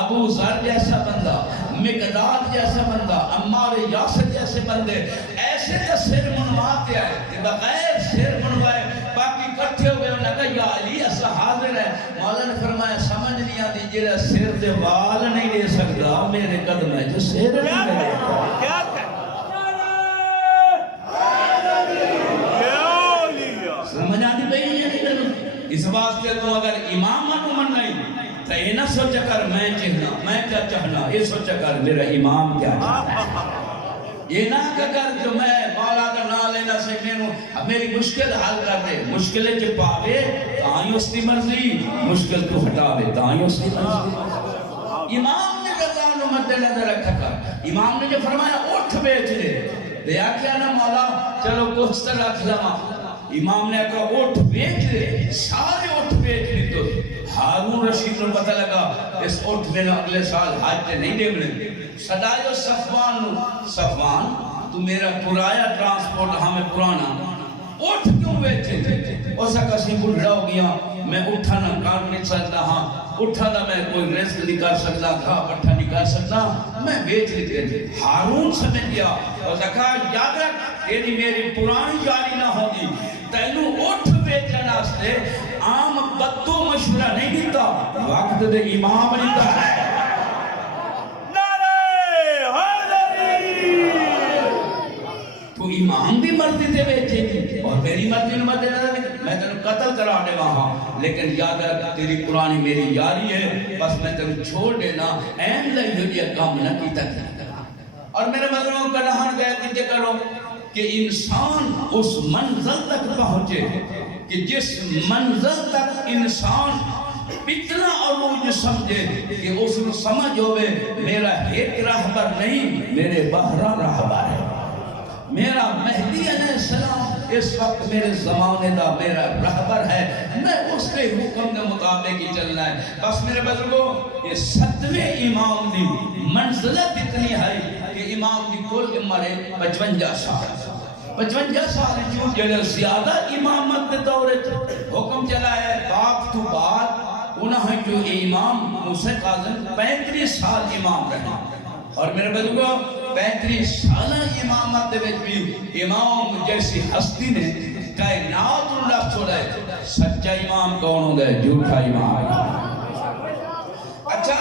ابو ذر جیسا بندہ، مقداد جیسا بندہ، عمار یاسر جیسے بندے ایسے کا سر منواتے آئے کہ بغیر سر منوائے باقی کٹھے ہوئے انہوں نے کہا یا علی ایسا حاضر ہے۔ مولا نے فرمایا سمجھ نہیں آتی جیرا سر دے وال نہیں لے سکتا میرے قدم ہے جو سر نہیں لے کیا سمجھ آتی بھئی یہ نہیں کرنا۔ اس واسطے تو اگر امام من نہیں تو یہ نہ سوچا کر میں چہنا میں کیا چاہنا، یہ سوچا کر میرا امام کیا چاہتا ہے۔ یہ نہ کر جو میں مولا کا نام لینا سے میری مشکل حل کر دے، مشکلیں جو پاوے تاں اس کی مرضی، مشکل کو ہٹاوے تاں اس کی مرضی۔ امام نے رضا نو مد نظر رکھا کر، امام نے جو فرمایا اٹھ بیچ دے دیا کیا نا مولا چلو کچھ تو رکھ لما، امام نے کہا اٹھ بیچ دے، سارے اٹھ بیچ لی تو ہارون رشید نے پتہ لگا اس اٹھ میں اگلے سال حج نہیں دے ملے صدایو صفوان تو میرا پرایا ٹرانسپورٹ ہمیں پرانا اٹھ کیوں بیٹھے تھے؟ اسا کسی بڑھڑا ہو گیا میں اٹھانا کام نہیں سکتا ہاں اٹھانا میں کوئی رزق نہیں کر سکتا گھا پٹھا نہیں کر سکتا میں بیچ لیتے تھے۔ ہارون سمجھ گیا اور کہا یاد رکھ یہ میری پرانی جاری نہ ہوگی تینوں اٹھ بیچن واسطے عام بدو مشورہ نہیں دیتا وقت دے امام نہیں ہے۔ نعرہ حیدری تو امام بھی مرضی تے بیچے اور میری مرضی نو مدد نظر میں تینوں قتل کرا دے وہاں، لیکن یاد رکھ تیری قرآن میری یاری ہے، بس میں تینوں چھوڑ دینا، این لئی جو یہ کام نہ کی تک۔ اور میرے مظلوم کا نہان گیا کہ کرو کہ انسان اس منزل تک پہنچے کہ جس منزل تک انسان اتنا عروج سمجھے کہ اس کو سمجھ ہوئے میرا ایک رہبر نہیں، میرے بہرہ رہبر ہے، میرا مہدی علیہ السلام اس وقت میرے زمانے دا میرا رہبر ہے، میں اس کے حکم کے مطابق ہی چلنا ہے۔ بس میرے بزرگوں یہ 7ویں امام دی منزلت اتنی ہے کہ امام دی کل عمر 55 سال 55 سال جو جنر زیادہ امامت دے دورے حکم چلا ہے باپ تو بعد انہاں جو امام موسیٰ کاظم 35 سال امام رہا، اور میرے بزرگوں 35 سالہ امامت دے وچ بھی امام جیسی ہستی نے کائنات اللہ چھوڑا ہے۔ سچا امام کون ہوگا ہے؟ جھوٹا امام ہے۔ اچھا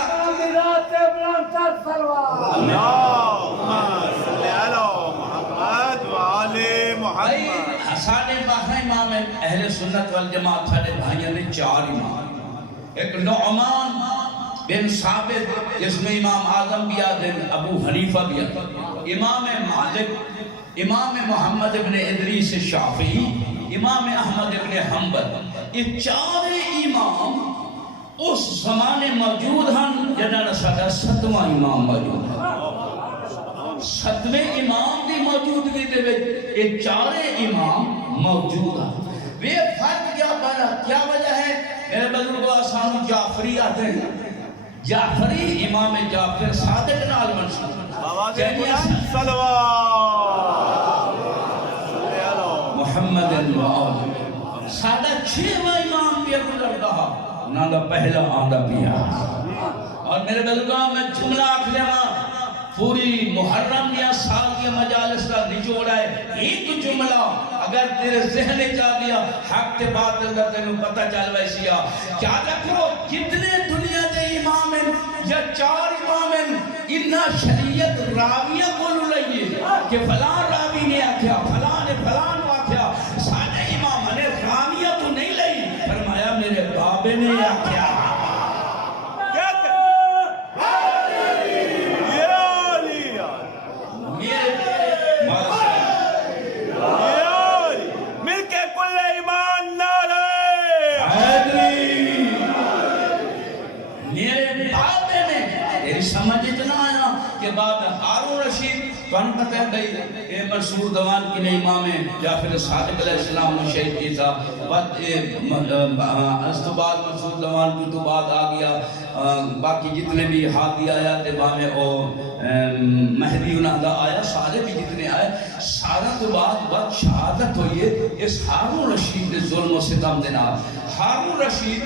ساڑھے 12 امام ہیں اہل سنت والجماعت، ساڑھے بھائیوں نے 4 امام، ایک نعمان بن ثابت جس میں امام اعظم بھی آتے ہیں، ابو حنیفہ بھی آتے ہیں، امام مالک، امام محمد ابن ادریس شافعی، امام احمد ابن حنبل، یہ 4 امام اس زمانے موجود ہیں جنہاں ساڑھا 7واں امام موجود ہے۔ 7ویں امام دی موجودگی دے وچ یہ 4 امام موجود ہیں۔ وہ فرق کیا وجہ ہے؟ میرے بزرگوں آسان جعفری آتے ہیں، جعفری امام جعفر صادق نال منسوب محمد المعاذ سادہ 6واں امام بھی گزر رہا، انہاں دا پہلا آندہ پیا۔ اور میرے بزرگوں میں جملہ آکھ لیا پوری محرم یا سال کی مجالس کا نچوڑا ہے، ایک جملہ اگر تیرے ذہن چاہ گیا حق کے باطل کا تینوں پتہ چل ویسیا کیا رکھو جتنے دنیا دے امام ہیں یا 4 امام ہیں انہا شریعت راویہ بولو لئیے کہ فلان راوی نے آکھیا فلان نے فلان آکھیا، سارے امام نے راویہ تو نہیں لئی، فرمایا میرے بابے نے آکھیا۔ سمجھ اتنا آیا کہ باب ہارون رشید تو پتہ ہے بھئی اے منصور دوان کی نے امام جعفر صادق علیہ السلام نے شہید کی تھا، اس تو بعد منصور دوان کی تو بعد آ گیا، باقی جتنے بھی ہاتھی آیا امام مہدی انہاں دا آیا، سارے بھی جتنے آئے سارا تو بعد شہادت ہوئی ہے اس ہارون رشید نے ظلم و ستم دینا۔ ہارون رشید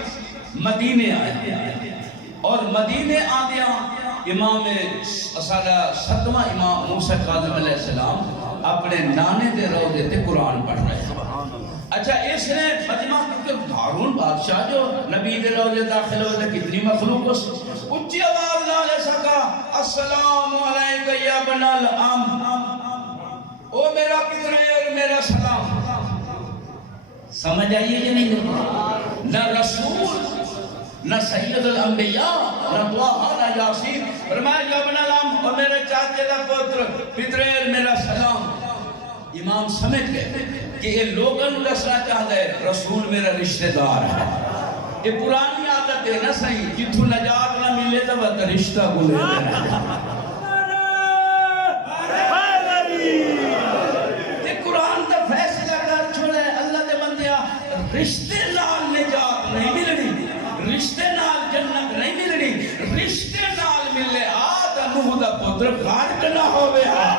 مدینے آیا اور مدینے آدیا امام ساڑھا 7واں امام موسیٰ کاظم علیہ السلام اپنے نانے دے روضے تے قرآن پڑھ رہے ہیں۔ اچھا اس نے مجمع کیونکہ ہارون بادشاہ جو نبی دے روضے داخل ہوئے کتنی مخلوق اس اچھی آواز نہ لے سکا، السلام علیکہ یا بنا الام، او میرا پتر میرا سلام۔ سمجھ آئیے یہ نہیں؟ نہ رسول نہ سید الانبیاء نہ دعا نہ یاسین، فرمایا یا ابن الام اور میرے چاچے کا پتر پتریر میرا سلام۔ امام سمجھ گئے کہ یہ لوگوں رسنا چاہتا ہے رسول میرا رشتہ دار ہے، یہ پرانی عادت ہے نہ صحیح جتھو نجات نہ ملے تو وہ رشتہ بولے یہ قرآن کا فیصلہ کر چھوڑے اللہ دے بندیا، رشتے نال نجات نہیں ملنی، رشتے نال جنت نہیں ملنی، رشتے نال ملے آدھا نوح دا پتر غارق نہ ہوئے ہاں،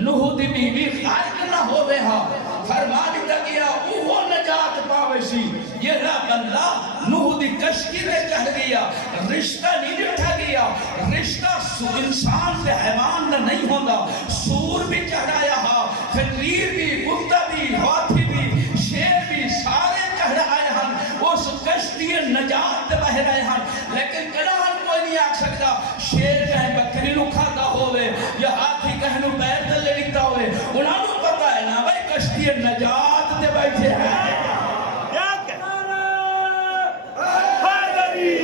نوح دی بیوی غارق نہ ہوئے ہاں، فرمان دا گیا وہ نجات پاوے سی، یہ رہا بندہ نوح دی کشتی میں چڑھ گیا، رشتہ نہیں بٹھا گیا، رشتہ انسان سے حیوان نہ نہیں ہوگا، سور بھی چڑھایا ہاں، خنزیر بھی، کتا بھی، ہاتھی بھی، شیر بھی، سارے چڑھائے ہاں، اس کشتی نجات بہ رہے ہیں، لیکن کنان کوئی نہیں آکھ سکتا، شیر کہیں بکری نو کھاتا ہوئے یا ہاتھی کہیں نو پیر تلے لکھتا کشتی نجات دے بیٹھے ہیں. کیا کہنا حیدری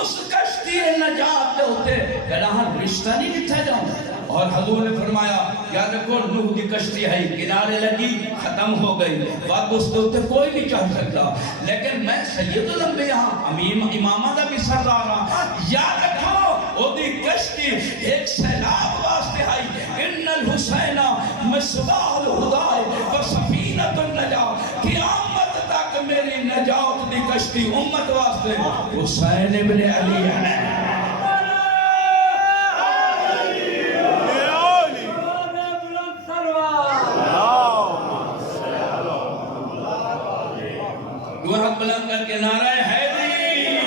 اس کشتی نجات دے ہوتے کہنا رشتہ نہیں کٹھا جاؤں. اور حضور نے فرمایا یاد رکھو نوح کی کشتی ہے کنارے لگی ختم ہو گئی بات اس کے اوپر کوئی نہیں چڑھ سکتا لیکن میں سید الانبیاء امامہ دا بھی سردار ہاں. یاد رکھو وہ دی کشتی ایک سیلاب واسطے آئی ان الحسین مصباح الہدى وسفینۃ النجاۃ قیامت تک میری نجات دی کشتی امت واسطے حسین ابن علی ہے. ہاتھ بلند کر کے نعرہ حیدری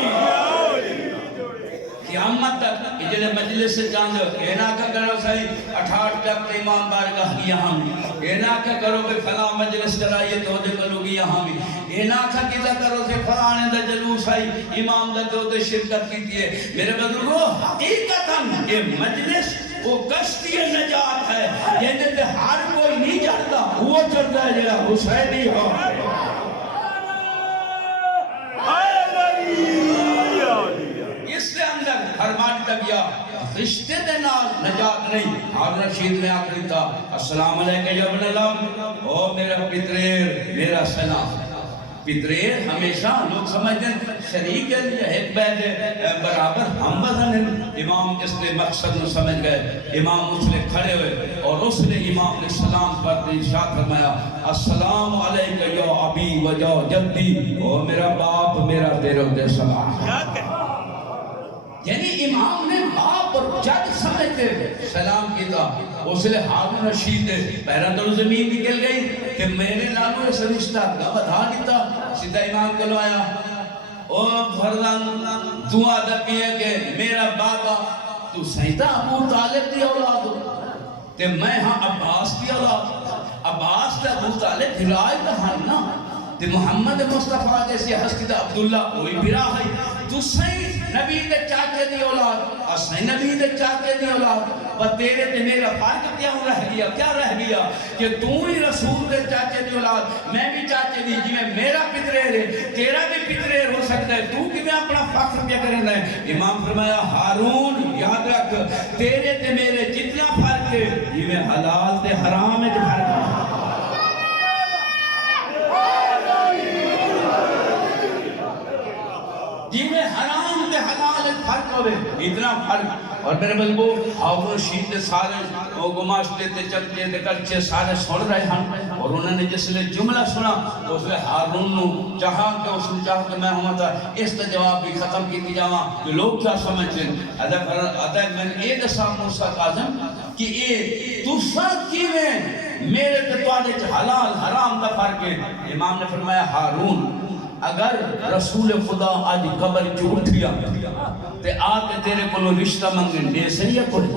قیامت تک جنہیں مجلس سے چاند اینا کا کرو صحیح 68 تک امام بارگاہ کی یہاں بھی اینا کا کرو کہ فلاں مجلس کرائیے تو دے کرو گی یہاں بھی اینا کا کیتا کرو سے فلانے دا جلوس آئی امام دا تو دے شرکت کی دیئے. میرے بزرگو حقیقتاً یہ مجلس وہ کشتی نجات ہے جنہیں ہر کوئی نہیں چڑھتا وہ چڑھتا ہے جنہیں حسینی ہو. اس کے اندر فرمان تک یا رشتے دے نال نجات نہیں. ہارون رشید میں آخری تھا السلام علیکم یا ابن اللہ او میرا پتریر میرا سلام. پتریر ہمیشہ لوگ سمجھتے ہیں شریک ہے ایک بیٹے برابر ہم بدن. امام اس نے مقصد نو سمجھ گئے. امام اس لئے کھڑے ہوئے اور اس نے امام نے سلام پر ارشاد فرمایا السلام علیکم یا ابی و یا جدی او میرا باپ میرا تیرے دے سلام. کیا کہنا یعنی امام نے باپ اور جد سمجھتے سلام کیتا. اس لئے ہارون رشید پہرہ تو زمین نکل گئی کہ میرے نامو اس رشتہ کا بتا دیتا. سیدھا امام کلو آیا او فرزان دعا دبی ہے کہ میرا بابا تو سیدہ ابو طالب دی اولاد ہو تے میں ہاں عباس دی اولاد. عباس تے ابو طالب بھرائی کہاں نا تے محمد مصطفیٰ جیسی ہستی دا عبداللہ وہی بھرا ہے. تو صحیح نبی دے چاچے دی اولاد اسے نبی دے چاچے دی اولاد و تیرے تے میرا فرق کیا رہ گیا کیا رہ گیا کہ تو ہی رسول دے چاچے دی اولاد میں بھی چاچے دی جی میں میرا پتریر ہے تیرا بھی پتریر ہو سکتا ہے تو کہ میں اپنا فخر کیا کرنا ہے. امام فرمایا ہارون یاد رکھ تیرے تے میرے جتنا فرق ہے یہ میں حلال تے حرام ہے فرق ہے. جی میں حرام تے حلال فرق ہوئے اتنا فرق. اور میرے بلبو ہارون رشید تے سارے گماشتے تے چمچے تے کرچے سارے سن رہے ہیں اور انہوں نے جس لئے جملہ سنا تو اس لئے ہارون نو چاہا کہ اس نے چاہا کہ میں ہوں تا اس تے جواب بھی ختم کی جاواں کہ لوگ کیا سمجھتے ہیں. ادھا میں نے اے دسا موسیٰ کاظم کہ اے تُسا کیویں میرے تے توڑے حلال حرام دا فرق ہے. امام نے فرمایا ہارون اگر رسول خدا آج قبر جو اٹھیا تے آتے تیرے کو رشتہ منگن دے سہی ہے کوئی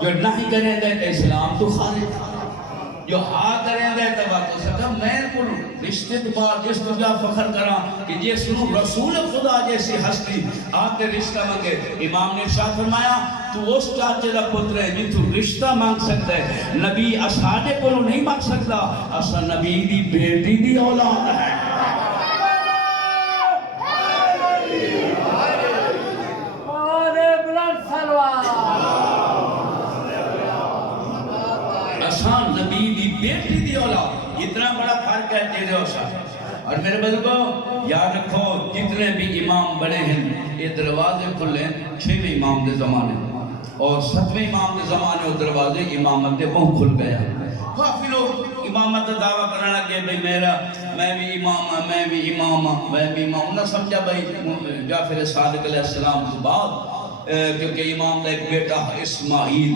جو نہیں کریں دے تے اسلام تو خارج جو ہاں کریں دے تے بات ہو سکا میں کو رشتے کے بعد جس تو جا فخر کرا کہ جس نو رسول خدا جیسی ہستی آتے رشتہ منگے. امام نے ارشاد فرمایا تو اس چاچے دا پتر ہے جن تو رشتہ مانگ سکتا ہے. نبی اساڑے کو نہیں مانگ سکتا اسا نبی دی بیٹی دی اولاد ہے. آسان نبی دی بیٹی دی اولاد اتنا بڑا فرق ہے تیرے اور ساتھ. اور میرے بزرگوں یاد رکھو جتنے بھی امام بڑے ہیں یہ دروازے کھلے 6ویں امام دے زمانے اور 7ویں امام دے زمانے اور دروازے امامت دے وہ کھل گیا. کافی لوگ امامت دعویٰ کرنا لگے بھئی میرا میں بھی امام ہوں میں بھی امام ہوں میں بھی امام ہوں. نہ سمجھا بھئی جعفر صادق علیہ السلام کے بعد کیونکہ امام کا ایک بیٹا اسماعیل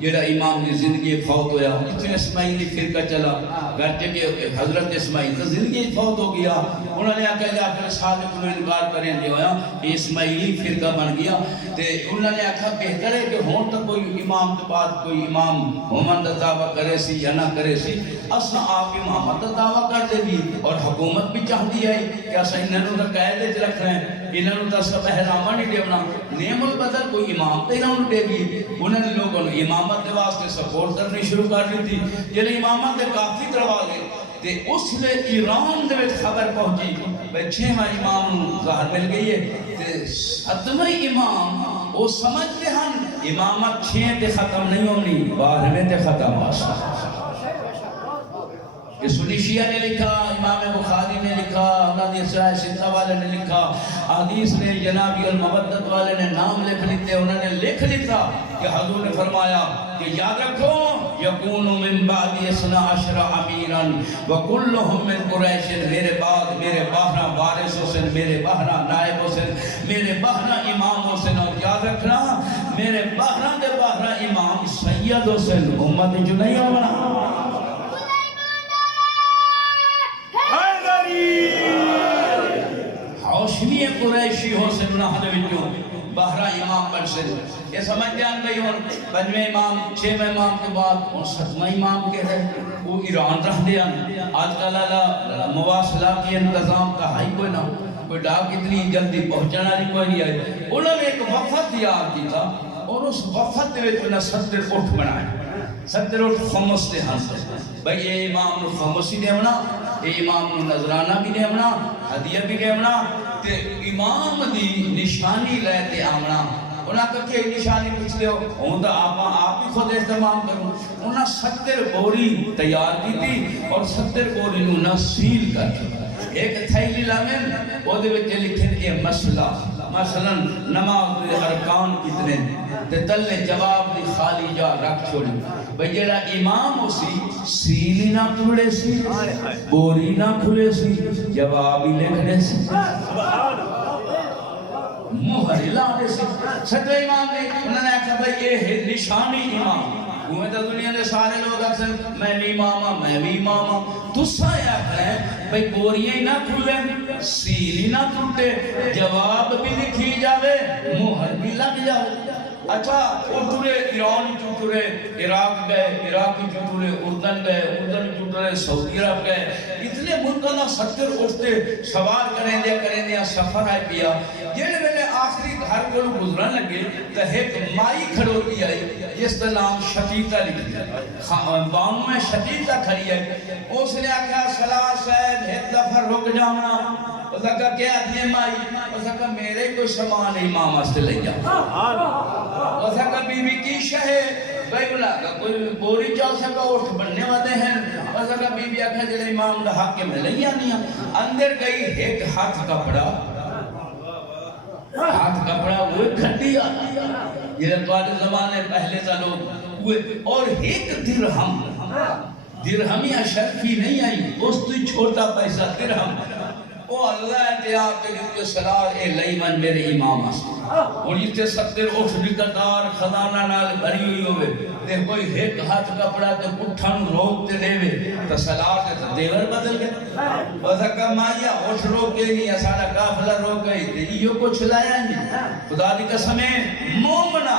جیڑا امام کی زندگی فوت ہویا اتنے اسماعیلی فرقہ چلا گرچہ کہ حضرت اسماعیل کا زندگی فوت ہو گیا انہوں نے آکھا جعفر صادق کو انکار کریں دے ہویا یہ اسماعیلی فرقہ بن گیا تے انہوں نے آکھا بہتر ہے کہ ہون تک کوئی امام کے بعد کوئی امام محمد دعویٰ کرے سی یا نہ کرے سی اصلا آپ امامت دعویٰ کر دے بھی اور حکومت بھی چاہتی ہے کہ اصلا انہوں نے قیدے رکھ رہے ہیں انہوں نے سب احرامہ نہیں دیونا نعم بدل کوئی امام تے نہ دے دی انہوں نے لوگوں نے امامت دے واسطے سپورٹ کرنی شروع کر دی تھی جب امامت دے کافی کروا گئے تے اس لئے ایران دے وچ خبر پہنچی بھئی 6واں امام ظاہر مل گئی ہے تے 7واں امام وہ سمجھتے ہیں امامت 6 تے ختم نہیں ہونی 12ویں تے ختم آسا یہ سنی شیعہ نے لکھا امام بخاری نے لکھا اللہ دی اسرائے ستہ والے نے لکھا حدیث نے جنابی المودت والے نے نام لکھ لیتے انہوں نے لکھ لیتا کہ حضور نے فرمایا کہ یاد رکھو یکون من بعد 12 امیرا وکلہم من قریش میرے بعد میرے باہرہ وارث حسین میرے باہرہ نائب حسین میرے باہرہ امام حسین اور یاد رکھنا میرے باہرہ دے باہرہ امام سید حسین امت جو نہیں ہونا حوشنی قریشی ہو سے مناہدے وچوں بہرہ امام بن سے یہ سمجھ جان بھئی اور 5ویں امام 6ویں امام کے بعد اور 7واں امام کے ہے وہ ایران رہ دیا آج کل مواصلات کی انتظام کا ہائی کوئی نہ کوئی ڈاک اتنی جلدی پہنچانا نہیں کوئی نہیں آئی انہوں نے ایک وفد تیار کی تھا اور اس وفد دے وچ انہوں نے 70 اٹھ بنائے 70 اٹھ خمس دے ہاں بھئی یہ امام نے خمس ہی دیونا یہ امام نے نظرانہ بھی دیونا ہدیہ بھی دیونا تے امام دی نشانی لے تے آمنا انہاں کہتے ہیں نشانی پوچھ لے ہوں تو آپ ہی خود اہتمام کروں انہاں 70 بوری تیار کی تھی اور 70 بوری انہاں سیل کر کے ایک تھیلی لامن وہ دے وچ لکھن یہ مسئلہ مثلا نماز دے ارکان کتنے تے تلے جواب دی خالی جا رکھ چھوڑی بھئی جیڑا امام ہو سی سیلی نہ کھلے سی بوری نہ کھلے سی جواب ہی لکھنے سی مہر لا دے سی 7ویں امام نے انہوں نے کہا بھئی یہ ہے نشانی امام وہ تو دنیا نے سارے لوگ اکثر میں بھی امام ہوں میں بھی امام ہوں تو سایا کریں بھئی بوریاں نہ کھلیں سیلی نہ ٹوٹے جواب بھی لکھی جاوے مہر بھی لگ جاوے اچھا اردوے ایران چوٹورے عراق گئے عراقی چوٹورے اردن گئے اردن چوٹورے سعودی عرب گئے اتنے ملکہ 70 اٹھتے سوار کریں دیا سفر آئے پیا جنہیں میں نے آخری گھر کو گزرن لگے تو ایک مائی کھڑوتی آئی جس کا نام شتیتا لکھی بانو میں شتیتا کھڑی ہے اس نے آکھا صلاح سید ایک دفعہ رک جانا اس نے کہا کیا اتنے مائی اس نے کہا میرے کوئی سامان امام آستے لے جا اس نے کہا بی بی کی شہ ہے بھائی بلا کوئی بوری چل سکا اٹھ بننے والے ہیں اس نے کہا بی بی آکھا جلے امام دا حق کے میں لیا نہیں اندر گئی ایک ہاتھ کپڑا وہ کھٹی آتی یہ دوارے زمانے پہلے تا لوگ ہوئے اور ایک درہم یا شرفی نہیں آئی اس تو چھوٹا پیسہ درہم او اللہ احتیاط کے جو سلار اے لیمن میرے امام آسا اور یہ تے 70 اٹھ نکتار خزانہ نال بھری ہوئی ہوئے تے کوئی ایک ہاتھ کپڑا تے پٹھن روک تے لے وے تو سلار تے دیور بدل گئے اور سکا مایا اٹھ روک کے نہیں اساڑا کافلہ روک گئی تے یہ کچھ لایا نہیں خدا دی قسمیں مومنہ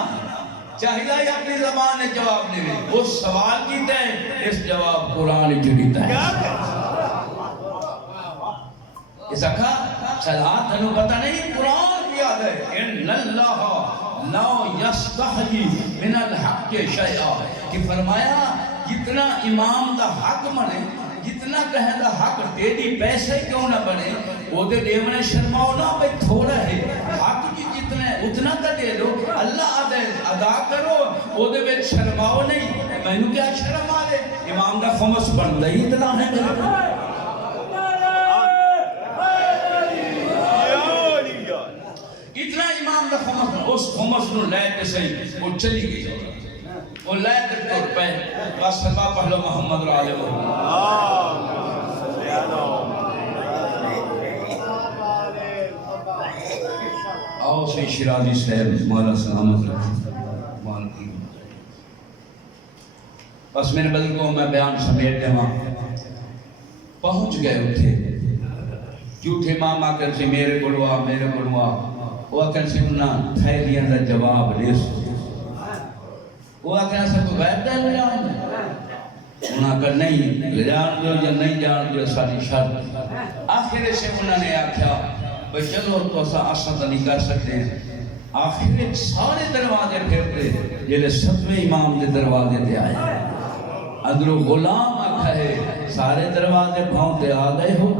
چاہیے اپنی زبان نے جواب دے اس سوال کی تے اس جواب قرآن جڑیتا ہے اس اکھا صلاح تنو پتہ نہیں قرآن کیا ہے ان اللہ لا یستحی من الحق شیئا کہ فرمایا جتنا امام دا حق منے جتنا کہیں دا حق تیری پیسے کیوں نہ بنے وہ دے دیونے شرماؤ نہ بھئی تھوڑا ہے حق کی جتنے اتنا کا دے دو اللہ ادا کرو وہ دے بیچ شرماؤ نہیں میں نے کیا شرم آلے امام دا خمس بن رہی اتنا ہے میرے اتنا امام دا خمس اس خمس نو لے کے صحیح وہ چلی گئی وہ لے کے طور پہ بس سلمہ پہلو محمد را علیہ آؤ سی شرازی صاحب مولا سلامت رکھیں بس میرے بدل کو میں بیان سمیٹ دے وہاں پہنچ گئے اٹھے جھوٹے ماما کر سے میرے گڑوا وہ اکن سے انہاں تھیلیاں دا جواب لے سو وہ اکن سے کو غیب دے لے جان انہاں کا نہیں لے جان دو یا نہیں جان دو ساری شرط آخر سے انہوں نے آکھیا بھئی چلو تو اسا نہیں کر سکتے ہیں آخر سارے دروازے پھرتے جلے 7ویں امام دے دروازے تے آئے اندروں غلام آکھا ہے سارے دروازے پھونتے آ گئے ہو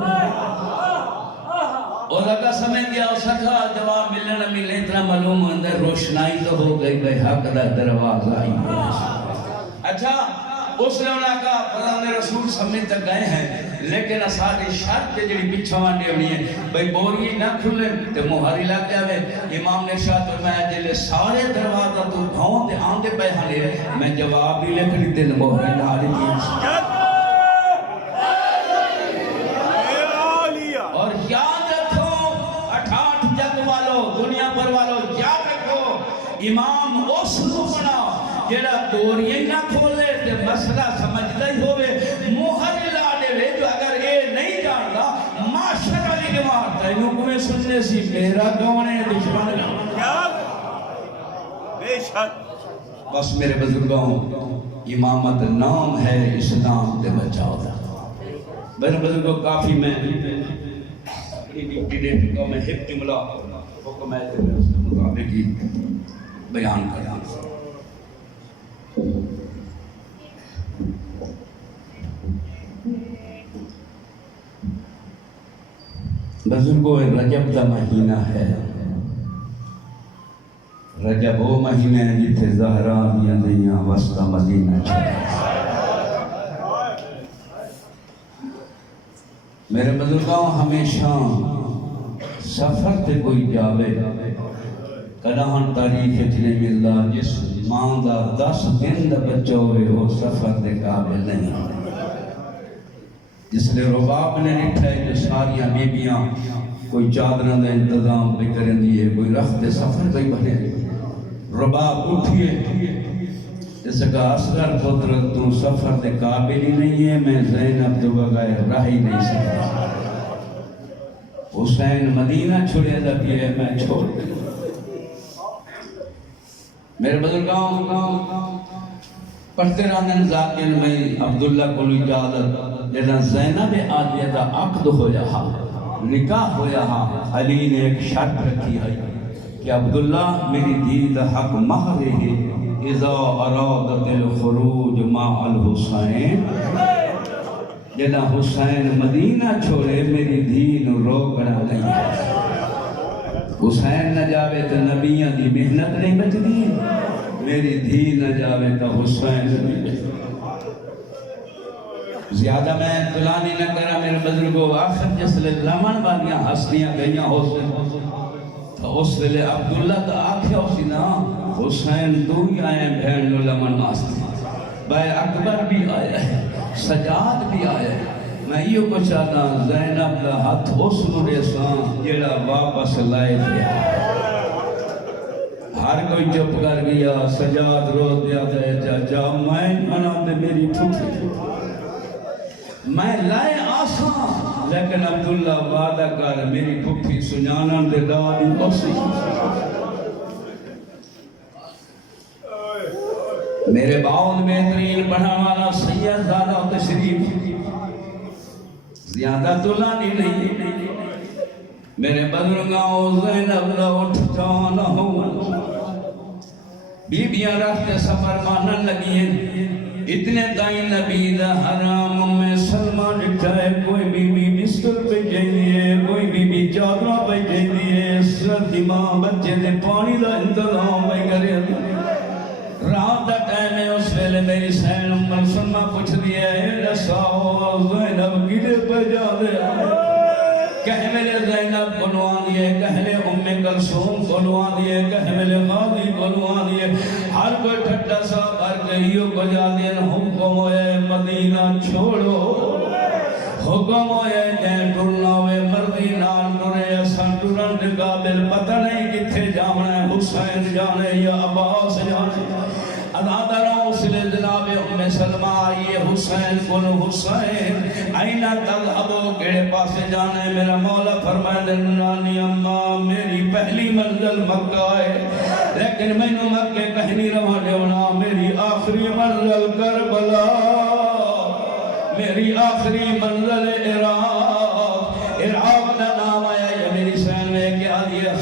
اور لگا سمجھ گیا اس کا جواب ملنے نہ ملنے اتنا معلوم ہوتا ہے روشنائی تو ہو گئی بھائی حق دا دروازہ ہی اچھا اس نے انہاں کا فضل رسول سمیت تک گئے ہیں لیکن اساڑی شرط جڑی پیچھے وانڈی ہونی ہے بھئی بوری نہ کھلے تے مہاری لگ جاوے امام نے شاہ فرمایا جلے سارے دروازہ تو بھاؤں تے آندے پہ ہلے میں جواب بھی لکھ لی دل مہاری ڈالی تھی اور یاد رکھو 88 جگ والو دنیا پر والو یاد رکھو امام اس بنا جڑا دوریاں نہ کھولے تے مسئلہ سمجھدا ہی ہوے مہر لا دے جو اگر اے نہیں جاندا معاشر والی جماعت تینوں کوے سننے سی میرا کون ہے دشمن کیا بے شک بس میرے بزرگوں امامت نام ہے اسلام تے بچاؤ دا میرے بزرگوں کافی میں ڈیٹ کو میں ایک جملہ حکم ہے تے میں اس کے مطابق ہی بیان کروں بزرگوں رجب دا مہینہ ہے رجب وہ مہینہ ہے جتھے زہرا دیاں دیاں وسطہ مدینہ میرے بزرگوں ہمیشہ سفر تے کوئی جاوے کداہن تاریخ چلے ملدا جس ماں دا 10 دن دا بچہ ہوئے وہ سفر دے قابل نہیں جس لئے رباب نے نٹھا ہے جو ساریاں بیبیاں کوئی چادرہ دا انتظام بھی کریں دیئے کوئی رخت سفر کوئی بھرے رباب اٹھئے جس کا اصغر قدرت تو سفر دے قابل ہی نہیں ہے میں زینب تو بغیر رہ ہی نہیں سکتا حسین مدینہ چھوڑے دا بھی ہے میں چھوڑ دے میرے بزرگاں پڑھتے رہنے ذاکر میں عبداللہ کو اجازت جیسا زینب آدیہ دا عقد ہو جہا نکاح ہو جہا علی نے ایک شرط رکھی ہے کہ عبداللہ میری دید حق مہر ہے اذا ارادت الخروج مع الحسین جیسا حسین مدینہ چھوڑے میری دین روکنا نہیں ہے حسین نہ جاوے تو نبیاں دی محنت نہیں بچ دی میری دھی نہ جاوے تو حسین نہیں زیادہ میں طلانی نہ کرا میرے بزرگوں آخر جس لئے لمن والیاں ہستیاں گئیاں حسین تو اس لئے عبداللہ تو آکھے ہو سی نا حسین تو ہی آئے بھین لو لمن ناستی بھائی اکبر بھی آئے سجاد بھی آئے میں یہ کو چاہتا زینب کا ہاتھ اس نورے سان جیڑا واپس لائے دیا ہر کوئی چپ کر گیا سجاد رو دیا دے جا میں منا دے میری پھوٹی میں لائے آسان لیکن عبداللہ وعدہ کر میری پھوٹی سنانا دے دادی اسی میرے باؤں بہترین پڑھا والا سید زادہ تشریف زیادہ طولانی نہیں میرے بزرگاں زینب نہ اٹھ جانا ہو بیبیاں رکھتے سفر مانن لگی ہیں اتنے دائیں نبی دا حرام میں سلمہ لکھائے کوئی بیبی بستر پہ جائیے کوئی بیبی چادرہ پہ جائیے سردی ماں بچے دے پانی دا انتظام پہ کرے رات دا ٹائم ہے اس ویلے میری سین امر سلمہ پوچھ دیا ہے رساؤ زینب گلے پہ جا دے کہہ میرے زینب بنوان دیئے کہہ لے کلثوم بنوان دیئے کہہ میرے غازی بنوان دیئے ہر کوئی ٹھٹا سا بھر گئیوں کو جا دین حکم ہوئے مدینہ چھوڑو حکم ہوئے جائیں ٹرنا ہوئے مردی نال ٹرے اساں ٹرن دے قابل پتہ نہیں کتھے جانا ہے حسین جانے یا عباس جانے ادادہ رو سلے جناب سلمہ آئیے حسین کن حسین اینہ تذہبو کیڑے پاسے جانے میرا مولا فرمائے نانی اماں میری پہلی منزل مکہ ہے لیکن میں نے مکہ کہنی روانے ہونا میری آخری منزل کربلا میری آخری منزل عراق دا نام آیا یہ میری سین میں کیا دیا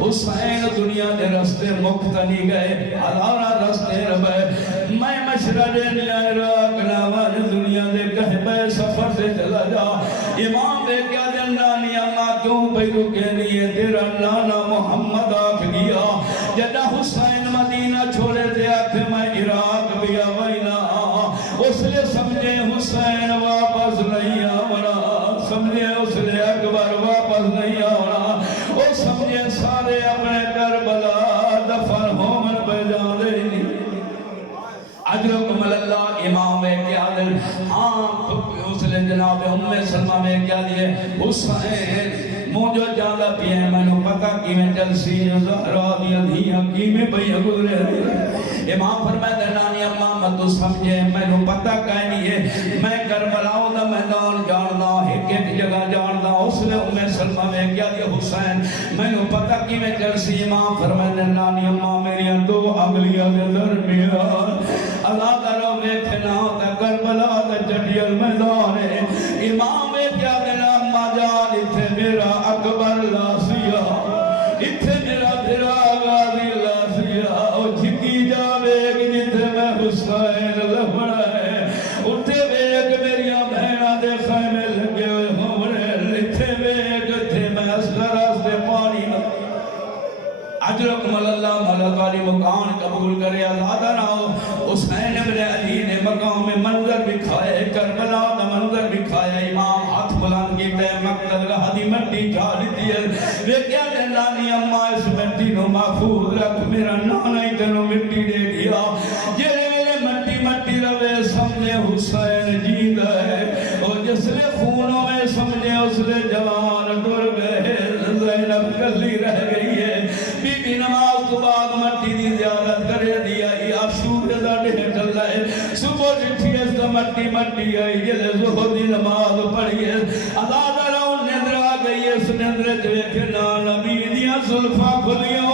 حسین دنیا دے مقتنی گئے ہزارہ رستے ربے میں مشرق عراق ناوان دنیا دے کہبے سفر سے چلا جا امام بے کیا جنانی اللہ کیوں بھئی رکے نہیں تیرا نانا محمد آکھ گیا جدہ حسین مدینہ چھوڑے تھے آکھ میں عراق بھی آوائنا اس لئے سمجھے حسین واپس نہیں آونا سمجھے اس لئے اکبر واپس نہیں آونا وہ سمجھے سارے اپنے کربلا دفن ہومن پہ جان دے اجرکم اللہ امام کیا دل ہاں اس لئے جناب ام سلمہ میں کیا دیئے حسین مجھو جاندہ پیئے میں نے پتا کی میں جلسی زہرہ دیا دیا کی میں بھئی گزرے امام فرمائے درنانی امام تو سمجھے میں نے پتا کہیں نہیں ہے میں کربلاؤں دا میدان جاندہ ایک ایک جگہ جاندہ اس لئے ام سلمہ میں کیا دیا حسین میں نے پتا کی میں جلسی امام فرمائے درنانی امام میری دو اگلیاں دے درمیان اللہ تعالیٰ ویکھنا تا کربلا تا جڑیل میدان ہے امام کیا دینا اممہ جان اتھے میرا اکبر لاسیا اتھے میرا بھرا غازی لاسیا او جھکی جاوے کہ جتھے میں حسین لبڑا ہے اتھے ویک میریا بہنہ دے خیمے لگے ہوئے ہمرے اتھے ویک اتھے میں اصغر سے پانی میں اجرکم اللہ ملک والی مکان قبول کرے آزادہ نہ ہو حسین ابن علی نے مقام میں منظر بکھائے کربلا کا منظر بکھائے امام ہاتھ بلند کی تے مقتل کا حدی مٹی جھاڑی دیئے وہ کیا نانی اماں اس مٹی نو محفوظ رکھ میرا نانا ہی تنو مٹی دے دیا جیرے میرے مٹی مٹی روے سمجھے حسین جیند ہے اور جس لے خونوں میں سمجھے اس لے جوان ڈر گئے زینب کلی رہ گئی ہے بی بی نماز تو بعد مٹی دی زیارت کرے دیا یہ عاشور دا ڈھے ڈل ہے صبح جٹھی اس دا مٹی مٹی آئی جلے ظہر دی نماز پڑھی ہے عذاب رہوں ندر آ گئی ہے اس ندر جوے کہ نبی دیا ظلفہ کھلیوں